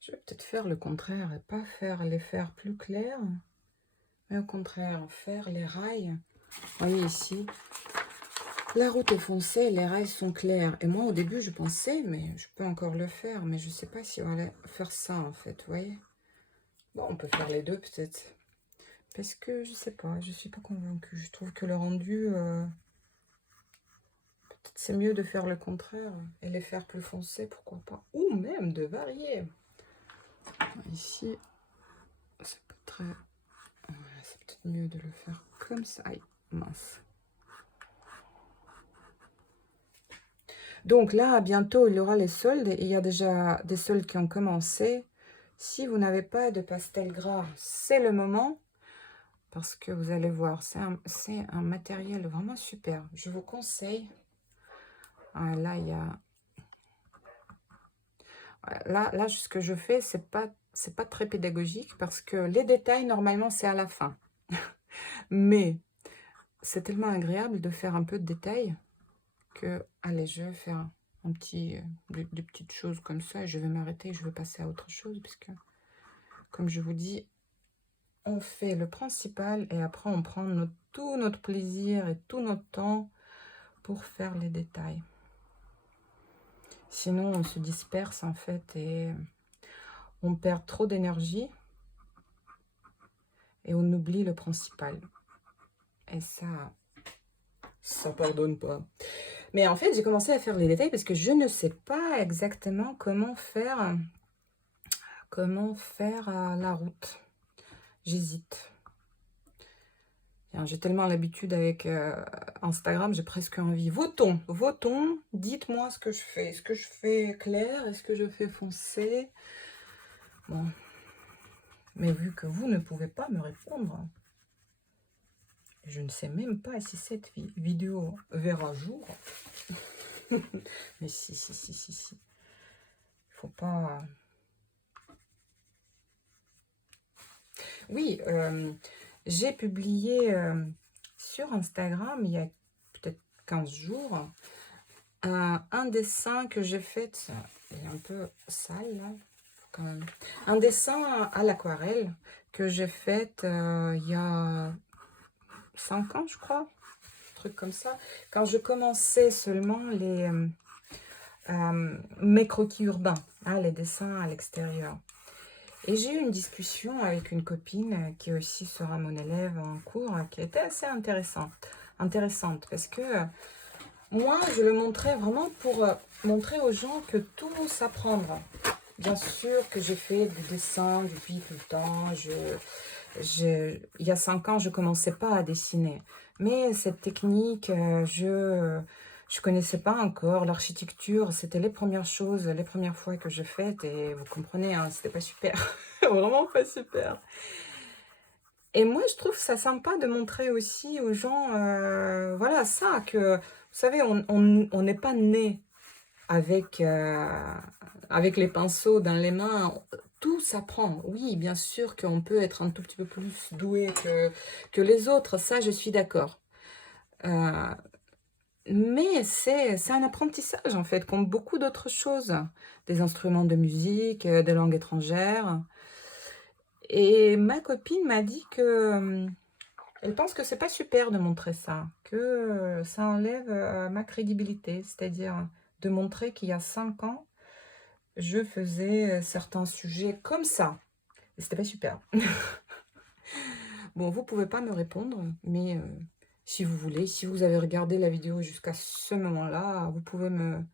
je vais peut-être faire le contraire et pas les faire plus clairs, mais au contraire, faire les rails. Vous voyez ici, la route est foncée, les rails sont clairs. Et moi, au début, je pensais, mais je peux encore le faire, mais je sais pas si on va faire ça, en fait, vous voyez. Bon, on peut faire les deux, peut-être. Parce que, je sais pas, je suis pas convaincue. Je trouve que le rendu, peut-être c'est mieux de faire le contraire et les faire plus foncés, pourquoi pas. Ou même de varier. Ici, c'est pas très... Voilà, c'est peut-être mieux de le faire comme ça. Aïe, mince. Donc là, bientôt, il y aura les soldes. Et il y a déjà des soldes qui ont commencé. Si vous n'avez pas de pastel gras, c'est le moment. Parce que vous allez voir, c'est un matériel vraiment super. Je vous conseille. Ah, là, il y a... Là, ce que je fais, c'est pas très pédagogique. Parce que les détails, normalement, c'est à la fin. Mais c'est tellement agréable de faire un peu de détails que, allez, je vais faire des petites choses comme ça et je vais m'arrêter, je vais passer à autre chose puisque, comme je vous dis, on fait le principal et après on prend tout notre plaisir et tout notre temps pour faire les détails. Sinon, on se disperse en fait et on perd trop d'énergie et on oublie le principal. Et ça pardonne pas. Mais en fait, j'ai commencé à faire les détails parce que je ne sais pas exactement comment faire la route. J'hésite. J'ai tellement l'habitude avec Instagram, j'ai presque envie. Votons, dites-moi ce que je fais. Est-ce que je fais clair? Est-ce que je fais foncé? Bon. Mais vu que vous ne pouvez pas me répondre, je ne sais même pas si cette vidéo verra jour. Mais si. Il faut pas... Oui, j'ai publié sur Instagram, il y a peut-être 15 jours, un dessin que j'ai fait, il est un peu sale là, quand même. Un dessin à l'aquarelle que j'ai fait il y a 5 ans, je crois, un truc comme ça, quand je commençais seulement mes croquis urbains, hein, les dessins à l'extérieur. Et j'ai eu une discussion avec une copine qui aussi sera mon élève en cours, qui était assez intéressante parce que moi, je le montrais vraiment pour montrer aux gens que tout s'apprendre. Bien sûr que j'ai fait du dessin depuis tout le temps. Il y a 5 ans, je ne commençais pas à dessiner. Mais cette technique, je connaissais pas encore. L'architecture, c'était les premières choses, les premières fois que j'ai faites. Et vous comprenez, hein, c'était pas super. Vraiment pas super. Et moi, je trouve ça sympa de montrer aussi aux gens, voilà, ça, que, vous savez, on n'est pas né avec, avec les pinceaux dans les mains. Tout s'apprend. Oui, bien sûr qu'on peut être un tout petit peu plus doué que les autres. Ça, je suis d'accord. Mais c'est un apprentissage, en fait, comme beaucoup d'autres choses. Des instruments de musique, des langues étrangères. Et ma copine m'a dit que elle pense que c'est pas super de montrer ça, que ça enlève ma crédibilité, c'est-à-dire de montrer qu'il y a 5 ans, je faisais certains sujets comme ça. Et c'était pas super. Bon, vous pouvez pas me répondre, mais si vous voulez. Si vous avez regardé la vidéo jusqu'à ce moment-là, vous pouvez me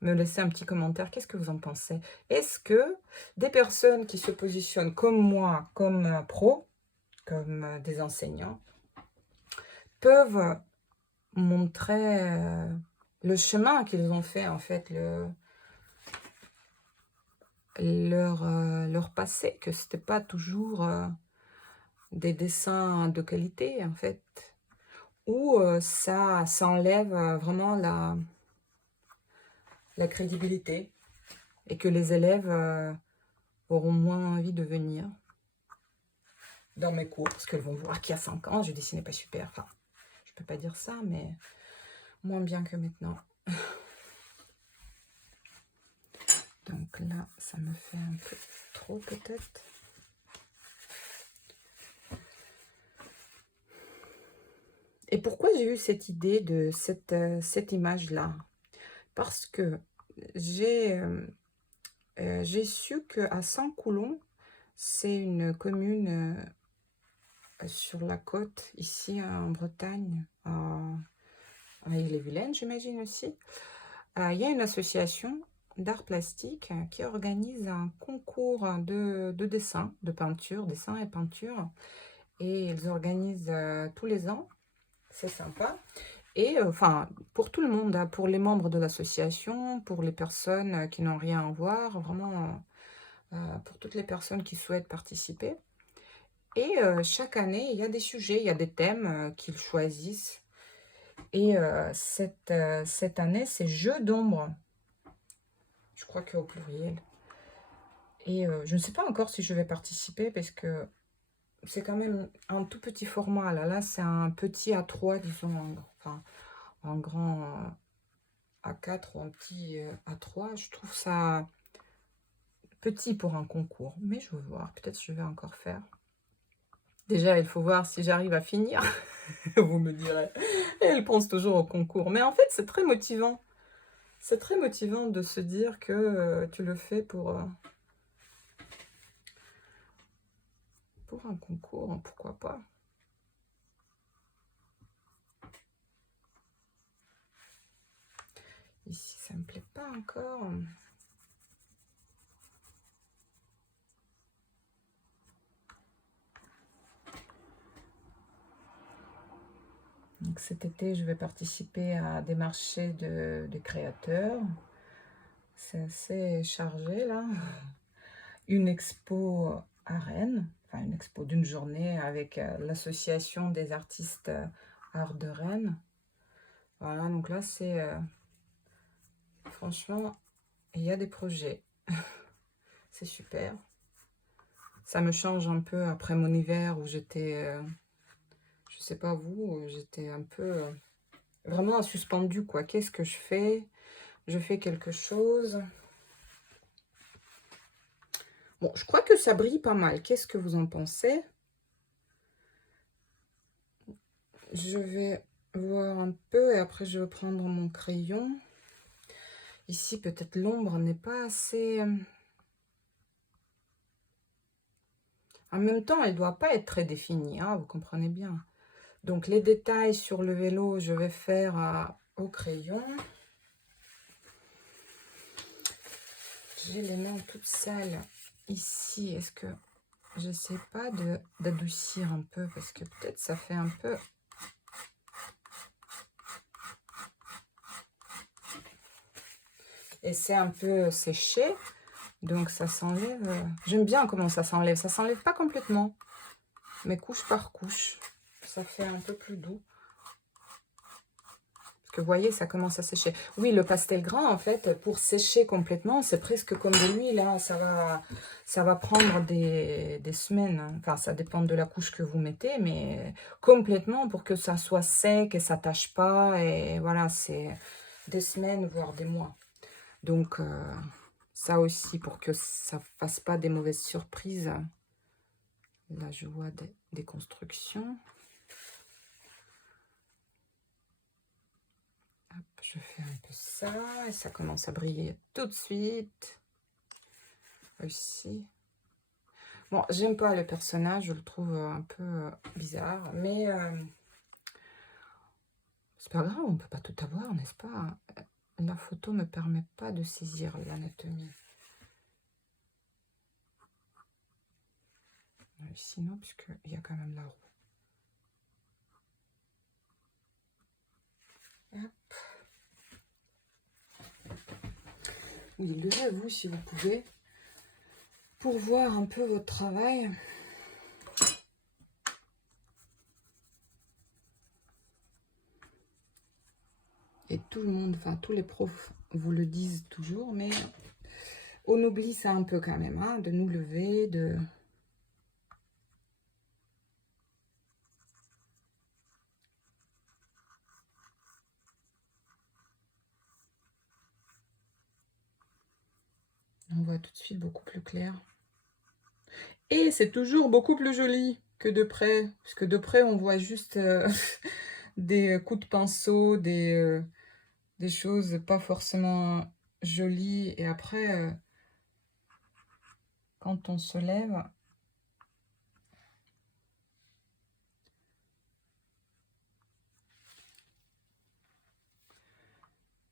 laisser un petit commentaire. Qu'est-ce que vous en pensez? Est-ce que des personnes qui se positionnent comme moi, comme pro, comme des enseignants, peuvent montrer le chemin qu'ils ont fait, en fait, leur passé, que c'était pas toujours des dessins de qualité, en fait, où ça enlève vraiment la crédibilité et que les élèves auront moins envie de venir dans mes cours parce qu'elles vont voir qu'il y a 5 ans, je dessinais pas super. Enfin, je peux pas dire ça, mais moins bien que maintenant. Donc là, ça me fait un peu trop peut-être. Et pourquoi j'ai eu cette idée de cette image-là? Parce que j'ai su qu'à Saint-Coulon, c'est une commune sur la côte, ici en Bretagne, à Ille-et-Vilaine, j'imagine aussi. Il y a une association d'art plastique qui organise un concours de dessin, de peinture, dessin et peinture. Et ils organisent tous les ans. C'est sympa. Et enfin, pour tout le monde, hein, pour les membres de l'association, pour les personnes qui n'ont rien à voir, vraiment pour toutes les personnes qui souhaitent participer. Et chaque année, il y a des sujets, il y a des thèmes qu'ils choisissent. Et cette année, c'est Jeux d'ombre. Je crois qu'au pluriel. Et je ne sais pas encore si je vais participer parce que c'est quand même un tout petit format. Là c'est un petit A3, disons, enfin, un grand A4 ou un petit A3. Je trouve ça petit pour un concours. Mais je vais voir, peut-être je vais encore faire. Déjà, il faut voir si j'arrive à finir. Vous me direz. Et elle pense toujours au concours. Mais en fait, c'est très motivant. C'est très motivant de se dire que tu le fais pour un concours. Pourquoi pas? Ici, ça me plaît pas encore. Donc cet été, je vais participer à des marchés de créateurs. C'est assez chargé là. Une expo à Rennes, enfin une expo d'une journée avec l'association des artistes art de Rennes. Voilà, donc là c'est franchement, il y a des projets. C'est super. Ça me change un peu après mon hiver où j'étais, je sais pas vous, j'étais un peu vraiment suspendue quoi. Qu'est-ce que je fais? Je fais quelque chose. Bon, je crois que ça brille pas mal. Qu'est-ce que vous en pensez? Je vais voir un peu et après je vais prendre mon crayon. Ici, peut-être l'ombre n'est pas assez... En même temps, elle ne doit pas être très définie, hein, vous comprenez bien. Donc, les détails sur le vélo, je vais faire au crayon. J'ai les mains toutes sales ici. Est-ce que je ne sais pas d'adoucir un peu parce que peut-être ça fait un peu... Et c'est un peu séché. Donc ça s'enlève. J'aime bien comment ça s'enlève. Ça s'enlève pas complètement, mais couche par couche. Ça fait un peu plus doux. Parce que vous voyez, ça commence à sécher. Oui, le pastel gras, en fait, pour sécher complètement, c'est presque comme de l'huile. Hein. Ça va prendre des semaines. Enfin, ça dépend de la couche que vous mettez, mais complètement pour que ça soit sec et ça tâche pas. Et voilà, c'est des semaines, voire des mois. Donc... ça aussi, pour que ça ne fasse pas des mauvaises surprises. Là, je vois des constructions. Hop, je fais un peu ça. Et ça commence à briller tout de suite. Aussi. Bon, j'aime pas le personnage. Je le trouve un peu bizarre. Mais C'est pas grave, on ne peut pas tout avoir, n'est-ce pas? La photo ne me permet pas de saisir l'anatomie. Sinon, puisqu'il y a quand même la roue. Hop. Oui, levez-vous si vous pouvez, pour voir un peu votre travail. Et tout le monde, enfin tous les profs vous le disent toujours, mais on oublie ça un peu quand même, hein, de nous lever, de... On voit tout de suite beaucoup plus clair. Et c'est toujours beaucoup plus joli que de près, parce que de près, on voit juste des coups de pinceau, des choses pas forcément jolies. Et après, quand on se lève,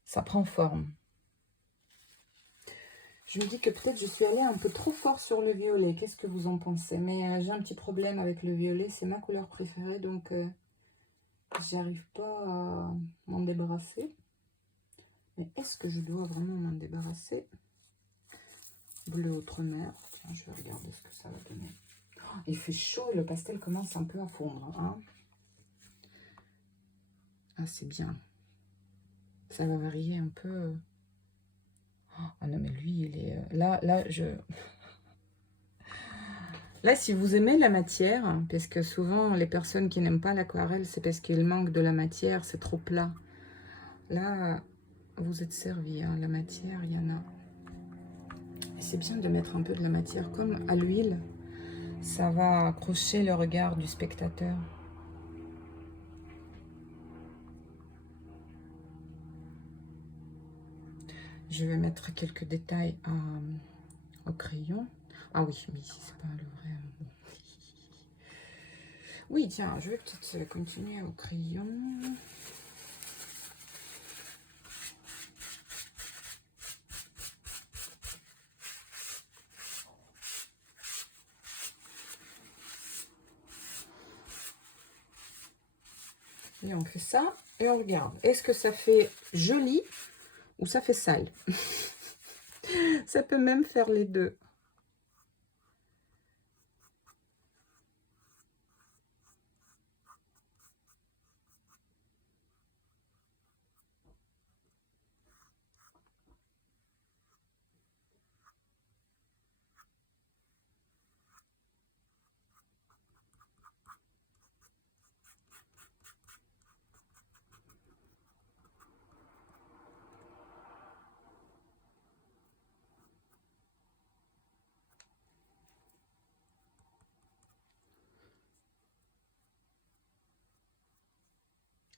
ça prend forme. Je me dis que peut-être je suis allée un peu trop fort sur le violet. Qu'est-ce que vous en pensez? Mais j'ai un petit problème avec le violet. C'est ma couleur préférée, donc j'arrive pas à m'en débarrasser. Mais est-ce que je dois vraiment m'en débarrasser? Bleu outre-mer. Tiens, je vais regarder ce que ça va donner. Oh, il fait chaud et le pastel commence un peu à fondre. Hein. Ah, c'est bien. Ça va varier un peu. Ah non, mais lui, il est... Là, je... Là, si vous aimez la matière, parce que souvent, les personnes qui n'aiment pas l'aquarelle, c'est parce qu'il manque de la matière, c'est trop plat. Là, vous êtes servi, hein, la matière, il y en a. Et c'est bien de mettre un peu de la matière, comme à l'huile. Ça va accrocher le regard du spectateur. Je vais mettre quelques détails au crayon. Ah oui, mais ici, c'est pas le vrai. Bon. Oui, tiens, je vais peut-être continuer au crayon. Et on fait ça et on regarde. Est-ce que ça fait joli ou ça fait sale? Ça peut même faire les deux.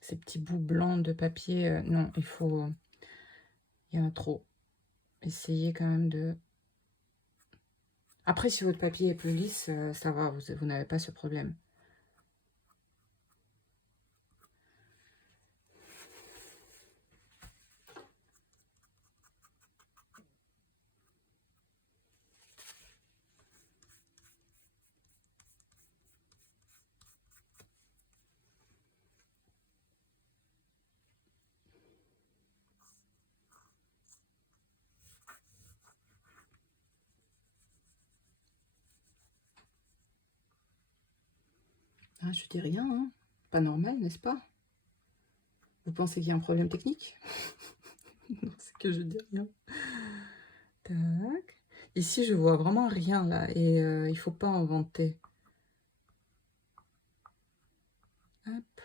Ces petits bouts blancs de papier, non, il faut... il y en a trop. Essayez quand même de... Après, si votre papier est plus lisse, ça va, vous n'avez pas ce problème. Ah, je dis rien, hein. Pas normal, n'est-ce pas? Vous pensez qu'il y a un problème technique? Non, c'est que je dis rien. Tac. Ici, je vois vraiment rien, là. Et il faut pas inventer. Hop.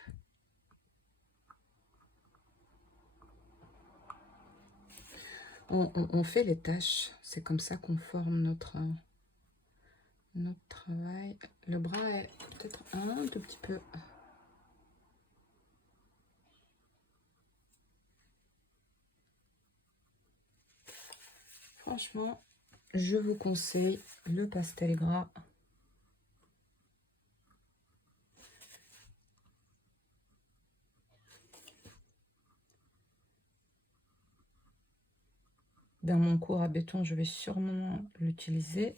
On fait les tâches. C'est comme ça qu'on forme notre travail. Le bras est peut-être un tout petit peu... Franchement, je vous conseille le pastel gras. Dans mon cours à béton, je vais sûrement l'utiliser.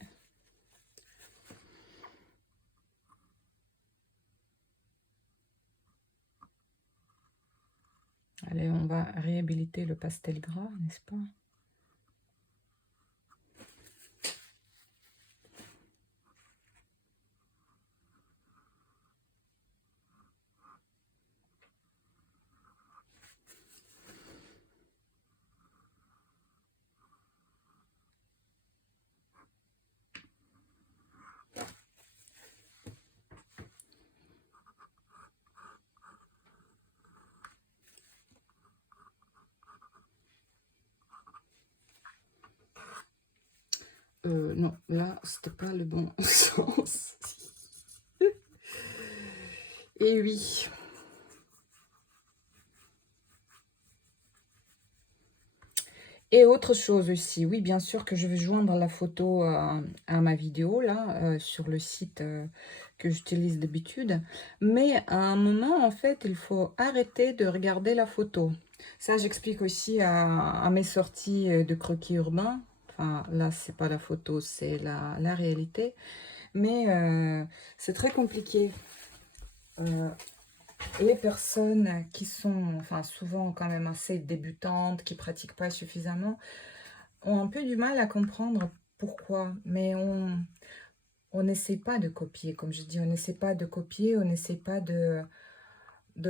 Allez, on va réhabiliter le pastel gras, n'est-ce pas? Non, là, c'était pas le bon sens. Et oui. Et autre chose aussi, oui, bien sûr que je vais joindre la photo à ma vidéo, là, sur le site que j'utilise d'habitude. Mais à un moment, en fait, il faut arrêter de regarder la photo. Ça, j'explique aussi à mes sorties de croquis urbains. Enfin, là, c'est pas la photo, c'est la réalité. Mais c'est très compliqué. Les personnes qui sont, enfin, souvent quand même assez débutantes, qui pratiquent pas suffisamment, ont un peu du mal à comprendre pourquoi. Mais on n'essaie pas de copier, comme je dis, on n'essaie pas de copier, on n'essaie pas de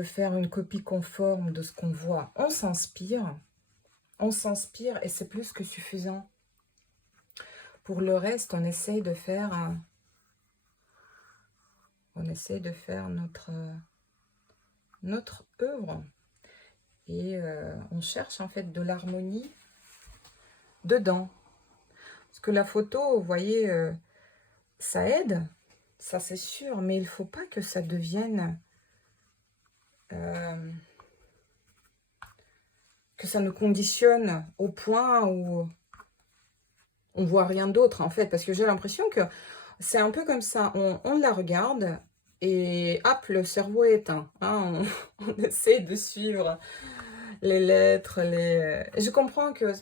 faire une copie conforme de ce qu'on voit. On s'inspire et c'est plus que suffisant. Pour le reste, on essaie de faire notre œuvre. Et on cherche en fait de l'harmonie dedans. Parce que la photo, vous voyez, ça aide, ça c'est sûr, mais il ne faut pas que ça devienne... que ça nous conditionne au point où on voit rien d'autre en fait. Parce que j'ai l'impression que c'est un peu comme ça, on la regarde et hop, le cerveau est éteint. Hein, on essaie de suivre les lettres, les... Je comprends que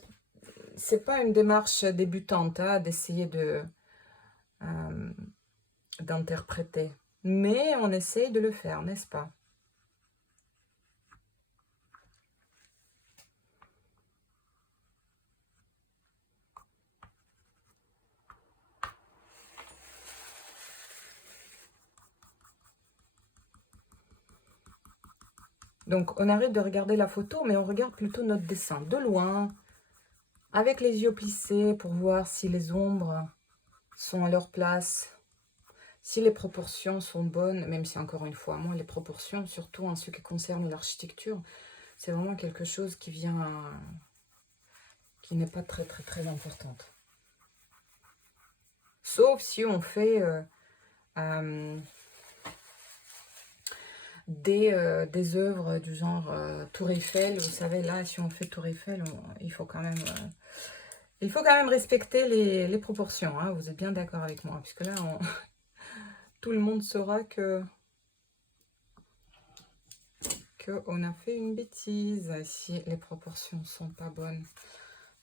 c'est pas une démarche débutante hein, d'essayer d'interpréter. Mais on essaye de le faire, n'est-ce pas? Donc on arrête de regarder la photo, mais on regarde plutôt notre dessin de loin, avec les yeux plissés pour voir si les ombres sont à leur place, si les proportions sont bonnes, même si encore une fois, moi les proportions, surtout en ce qui concerne l'architecture, c'est vraiment quelque chose qui vient, qui n'est pas très très très importante. Sauf si on fait euh, des œuvres du genre Tour Eiffel. Vous savez, là, si on fait Tour Eiffel, il faut quand même respecter les proportions. Hein, vous êtes bien d'accord avec moi, puisque là, tout le monde saura qu'on a fait une bêtise si les proportions sont pas bonnes.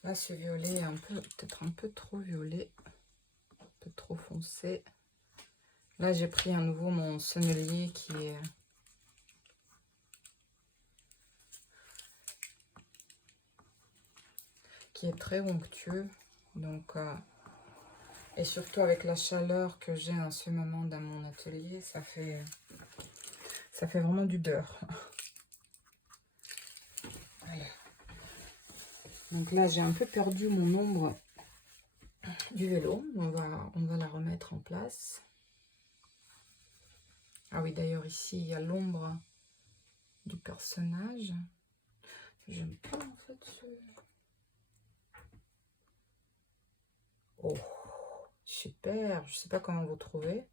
Là, ce violet est peut-être un peu trop violet, un peu trop foncé. Là, j'ai pris à nouveau mon sonnelier qui est très onctueux. Donc, et surtout avec la chaleur que j'ai en ce moment dans mon atelier, ça fait vraiment du beurre. Voilà. Donc là, j'ai un peu perdu mon ombre du vélo. On va la remettre en place. Ah oui, d'ailleurs, ici, il y a l'ombre du personnage. J'aime pas, en fait, ce... Oh, super. Je sais pas comment vous trouvez.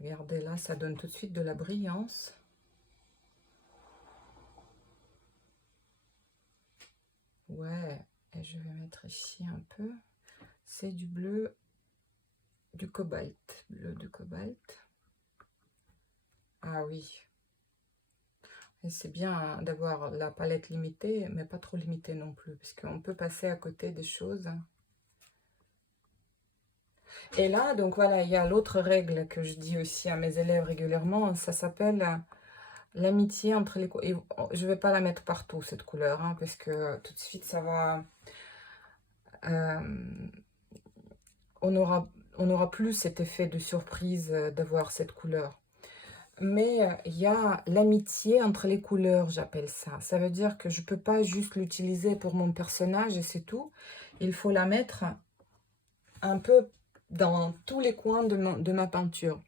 Regardez là, ça donne tout de suite de la brillance. Ouais, et je vais mettre ici un peu. C'est du bleu, du cobalt. Bleu de cobalt. Ah oui. Et c'est bien d'avoir la palette limitée, mais pas trop limitée non plus, parce qu'on peut passer à côté des choses. Et là, donc voilà, il y a l'autre règle que je dis aussi à mes élèves régulièrement, ça s'appelle l'amitié entre les couleurs. Je ne vais pas la mettre partout, cette couleur, hein, parce que tout de suite, ça va... euh, on aura plus cet effet de surprise d'avoir cette couleur. Mais il y a l'amitié entre les couleurs, j'appelle ça. Ça veut dire que je ne peux pas juste l'utiliser pour mon personnage et c'est tout. Il faut la mettre un peu dans tous les coins de ma peinture.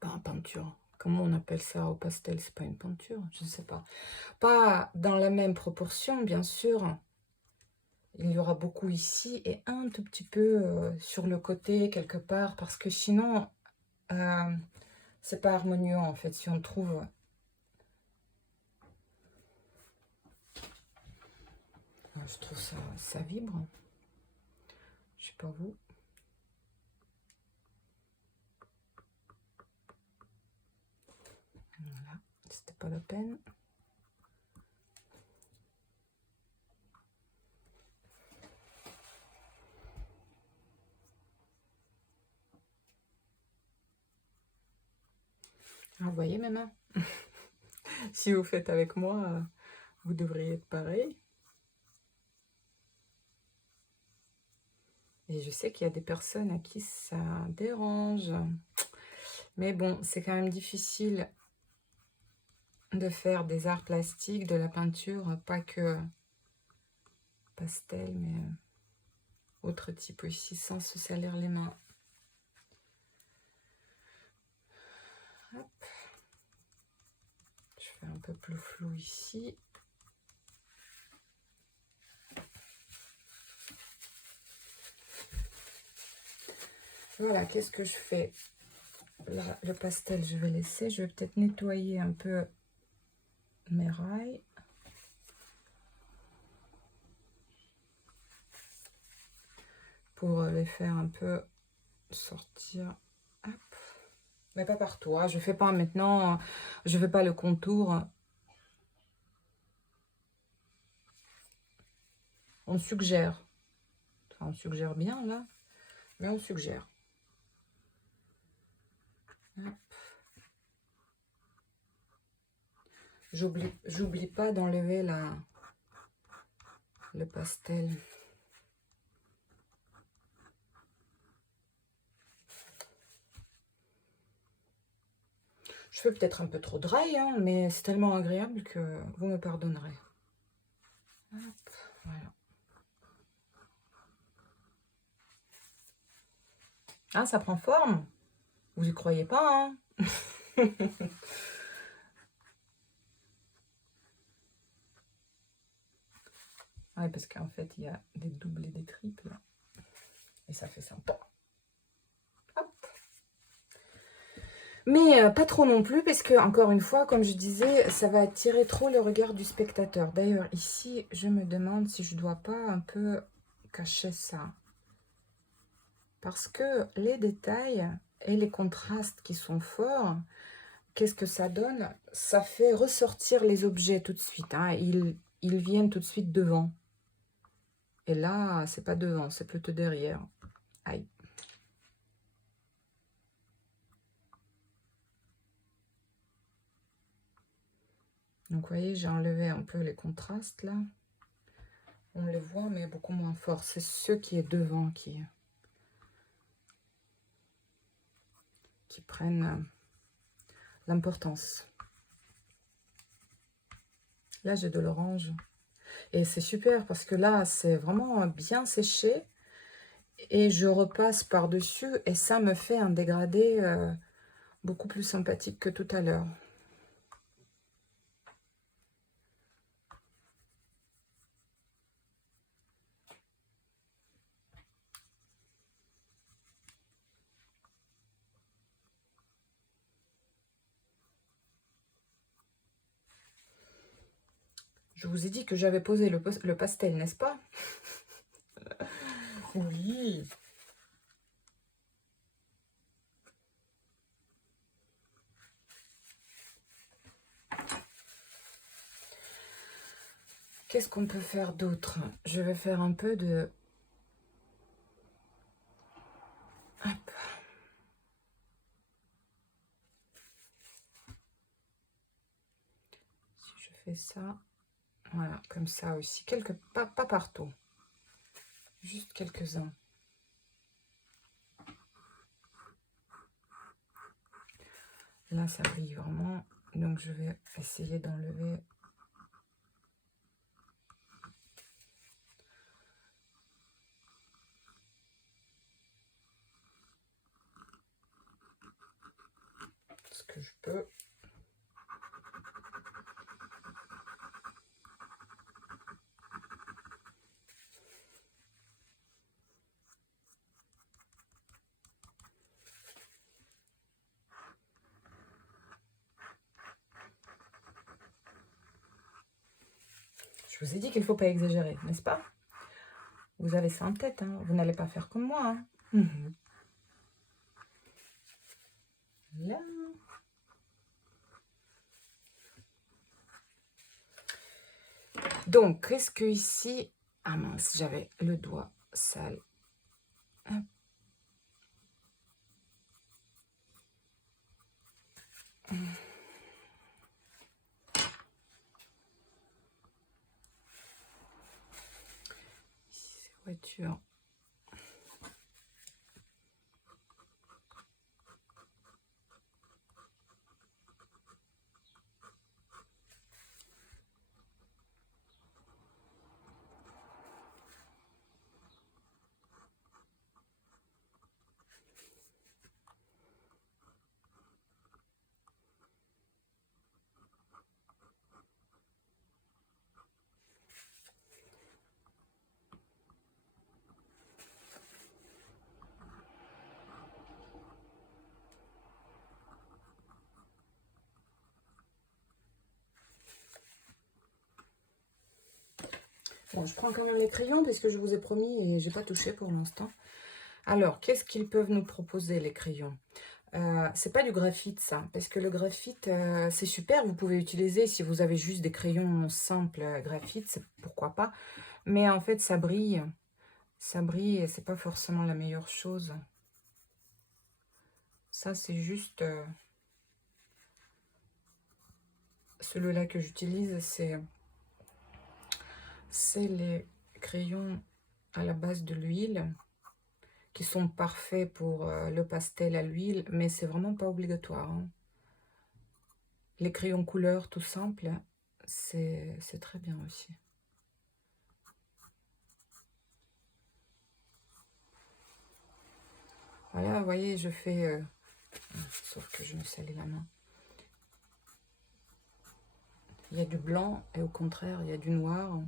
Pas peinture. Comment on appelle ça au pastel? C'est pas une peinture, je ne sais pas. Pas dans la même proportion, bien sûr. Il y aura beaucoup ici et un tout petit peu sur le côté, quelque part, parce que sinon, c'est pas harmonieux, en fait, si on trouve... Je trouve ça vibre. Je sais pas vous. Voilà, c'était pas la peine. Ah, vous voyez mes mains. Si vous faites avec moi, vous devriez être pareil. Et je sais qu'il y a des personnes à qui ça dérange. Mais bon, c'est quand même difficile de faire des arts plastiques, de la peinture, pas que pastel, mais autre type aussi, sans se salir les mains. Hop. Je fais un peu plus flou ici. Voilà, qu'est-ce que je fais? Là, le pastel, je vais laisser. Je vais peut-être nettoyer un peu mes rails. Pour les faire un peu sortir. Hop. Mais pas partout. Hein. Je fais pas maintenant, je fais pas le contour. On suggère. Enfin, on suggère bien là, mais on suggère. J'oublie pas d'enlever le pastel. Je fais peut-être un peu trop dry, hein, mais c'est tellement agréable que vous me pardonnerez. Hop, voilà. Ah, ça prend forme. Vous y croyez pas, hein? Ouais, parce qu'en fait, il y a des doubles et des triples. Et ça fait sympa. Hop. Mais pas trop non plus, parce que, encore une fois, comme je disais, ça va attirer trop le regard du spectateur. D'ailleurs, ici, je me demande si je dois pas un peu cacher ça. Parce que les détails et les contrastes qui sont forts, qu'est-ce que ça donne? Ça fait ressortir les objets tout de suite. Hein. Ils viennent tout de suite devant. Et là, c'est pas devant, c'est plutôt derrière. Aïe. Donc, vous voyez, j'ai enlevé un peu les contrastes, là. On les voit, mais beaucoup moins fort. C'est ce qui est devant qui prennent l'importance. Là, j'ai de l'orange. Et c'est super parce que là, c'est vraiment bien séché. Et je repasse par-dessus et ça me fait un dégradé beaucoup plus sympathique que tout à l'heure. Je vous ai dit que j'avais posé le pastel, n'est-ce pas? Oui. Qu'est-ce qu'on peut faire d'autre? Je vais faire un peu de... Hop. Si je fais ça, voilà, comme ça aussi. Pas partout, juste quelques-uns. Là, ça brille vraiment, donc je vais essayer d'enlever. Ce que je peux. Je vous ai dit qu'il ne faut pas exagérer, n'est-ce pas? Vous avez ça en tête, hein? Vous n'allez pas faire comme moi. Hein? Là. Donc, qu'est-ce que ici... Ah mince, j'avais le doigt sale. Hop. Ici, c'est voiture. Bon, je prends quand même les crayons parce que je vous ai promis et j'ai pas touché pour l'instant. Alors, qu'est-ce qu'ils peuvent nous proposer, les crayons? C'est pas du graphite, ça, parce que le graphite, c'est super, vous pouvez utiliser si vous avez juste des crayons simples graphite, pourquoi pas. Mais en fait, ça brille et c'est pas forcément la meilleure chose. Ça, c'est juste... celui-là que j'utilise, c'est les crayons à la base de l'huile, qui sont parfaits pour le pastel à l'huile, mais c'est vraiment pas obligatoire. Hein. Les crayons couleur tout simple, c'est très bien aussi. Voilà, vous voyez, je fais... sauf que je me salis la main. Il y a du blanc et au contraire, il y a du noir.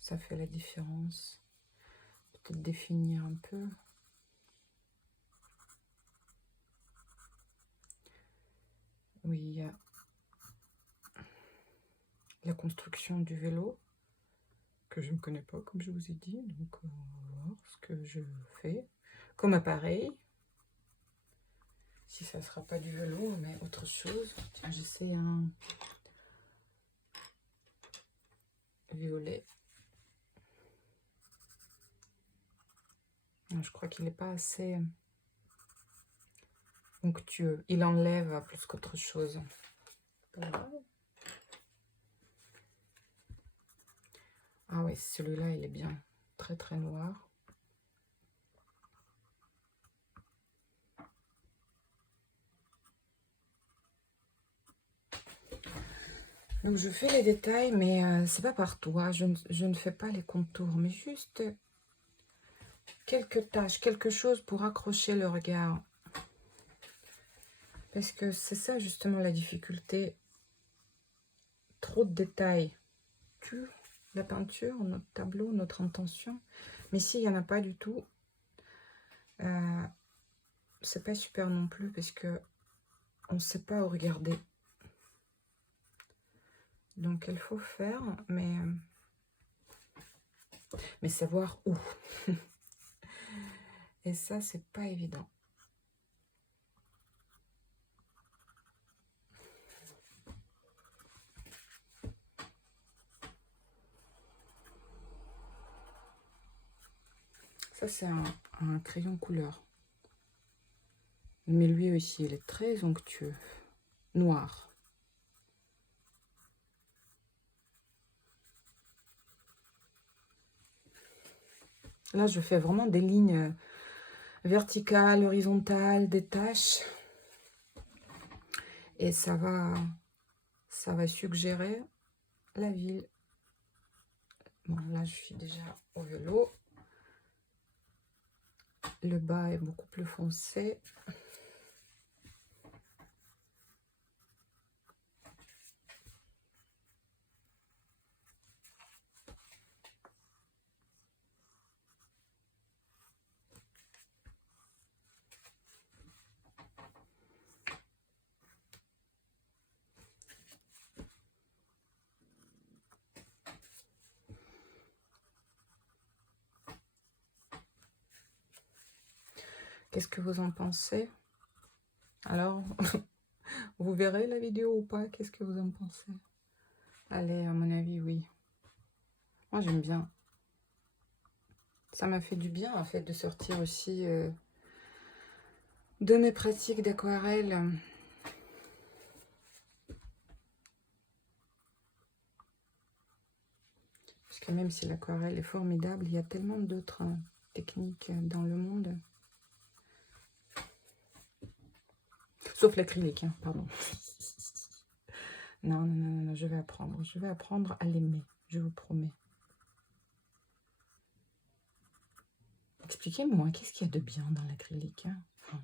Ça fait la différence. Peut-être définir un peu. Oui, il y a la construction du vélo, que je ne connais pas, comme je vous ai dit. Donc, on va voir ce que je fais comme appareil. Si ça ne sera pas du vélo, mais autre chose. Tiens, j'essaie un violet. Non, je crois qu'il n'est pas assez onctueux. Il enlève plus qu'autre chose. Voilà. Ah oui, celui-là, il est bien. Très, très noir. Donc, je fais les détails, mais c'est pas partout. Hein. Je ne fais pas les contours, mais juste quelques taches, quelque chose pour accrocher le regard. Parce que c'est ça, justement, la difficulté. Trop de détails tue la peinture, notre tableau, notre intention. Mais ici, il n'y en a pas du tout. C'est pas super non plus parce que on ne sait pas où regarder. Donc il faut faire, mais savoir où. Et ça, c'est pas évident. Ça, c'est un crayon couleur. Mais lui aussi, il est très onctueux. Noir. Là, je fais vraiment des lignes verticales, horizontales, des taches. Et ça va suggérer la ville. Bon, là, je suis déjà au vélo. Le bas est beaucoup plus foncé. Qu'est-ce que vous en pensez? Alors, vous verrez la vidéo ou pas? Qu'est-ce que vous en pensez? Allez, à mon avis, oui. Moi, j'aime bien. Ça m'a fait du bien, en fait, de sortir aussi de mes pratiques d'aquarelle. Parce que même si l'aquarelle est formidable, il y a tellement d'autres techniques dans le monde. Sauf l'acrylique, hein, pardon. Non, non, non, non, je vais apprendre. Je vais apprendre à l'aimer, je vous promets. Expliquez-moi, qu'est-ce qu'il y a de bien dans l'acrylique, hein? Enfin,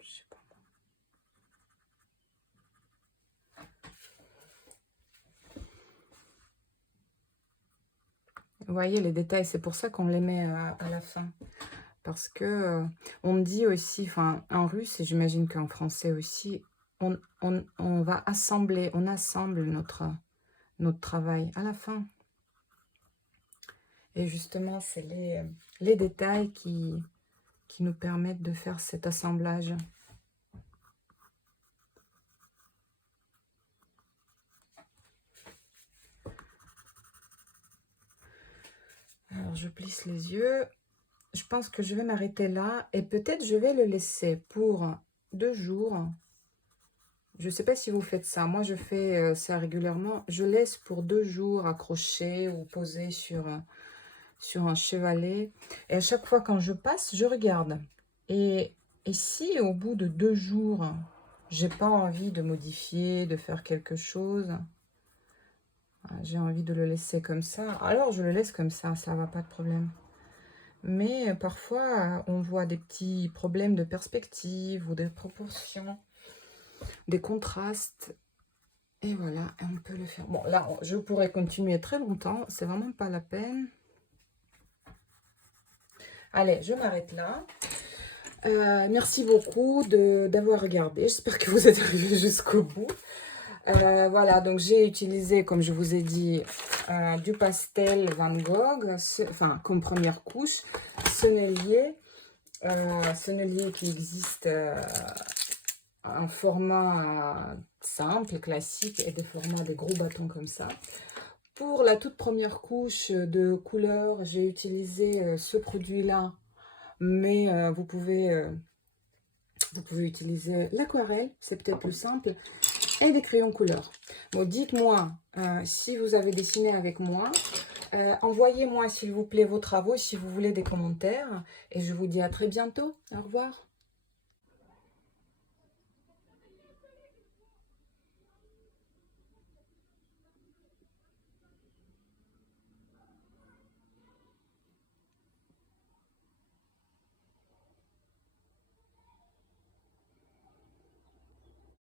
je sais pas. Vous voyez les détails, c'est pour ça qu'on les met à la fin. Parce que on me dit aussi, enfin en russe, et j'imagine qu'en français aussi, on va assembler, on assemble notre travail à la fin. Et justement, c'est les détails qui nous permettent de faire cet assemblage. Alors, je plisse les yeux. Je pense que je vais m'arrêter là. Et peut-être je vais le laisser pour 2 jours. Je ne sais pas si vous faites ça. Moi, je fais ça régulièrement. Je laisse pour 2 jours accroché ou posé sur un chevalet. Et à chaque fois, quand je passe, je regarde. Et si au bout de 2 jours, j'ai pas envie de modifier, de faire quelque chose, j'ai envie de le laisser comme ça, alors je le laisse comme ça va, pas de problème. Mais parfois, on voit des petits problèmes de perspective ou des proportions, des contrastes. Et voilà, on peut le faire. Bon, là, je pourrais continuer très longtemps. C'est vraiment pas la peine. Allez, je m'arrête là. Merci beaucoup d'avoir regardé. J'espère que vous êtes arrivés jusqu'au bout. Voilà, donc j'ai utilisé, comme je vous ai dit, du pastel Van Gogh, enfin, comme première couche, sennelier qui existe en format simple, classique, et des formats des gros bâtons comme ça. Pour la toute première couche de couleur, j'ai utilisé ce produit-là, mais vous pouvez utiliser l'aquarelle, c'est peut-être plus simple, et des crayons couleur. Bon, dites-moi si vous avez dessiné avec moi. Envoyez-moi, s'il vous plaît, vos travaux, si vous voulez des commentaires. Et je vous dis à très bientôt. Au revoir.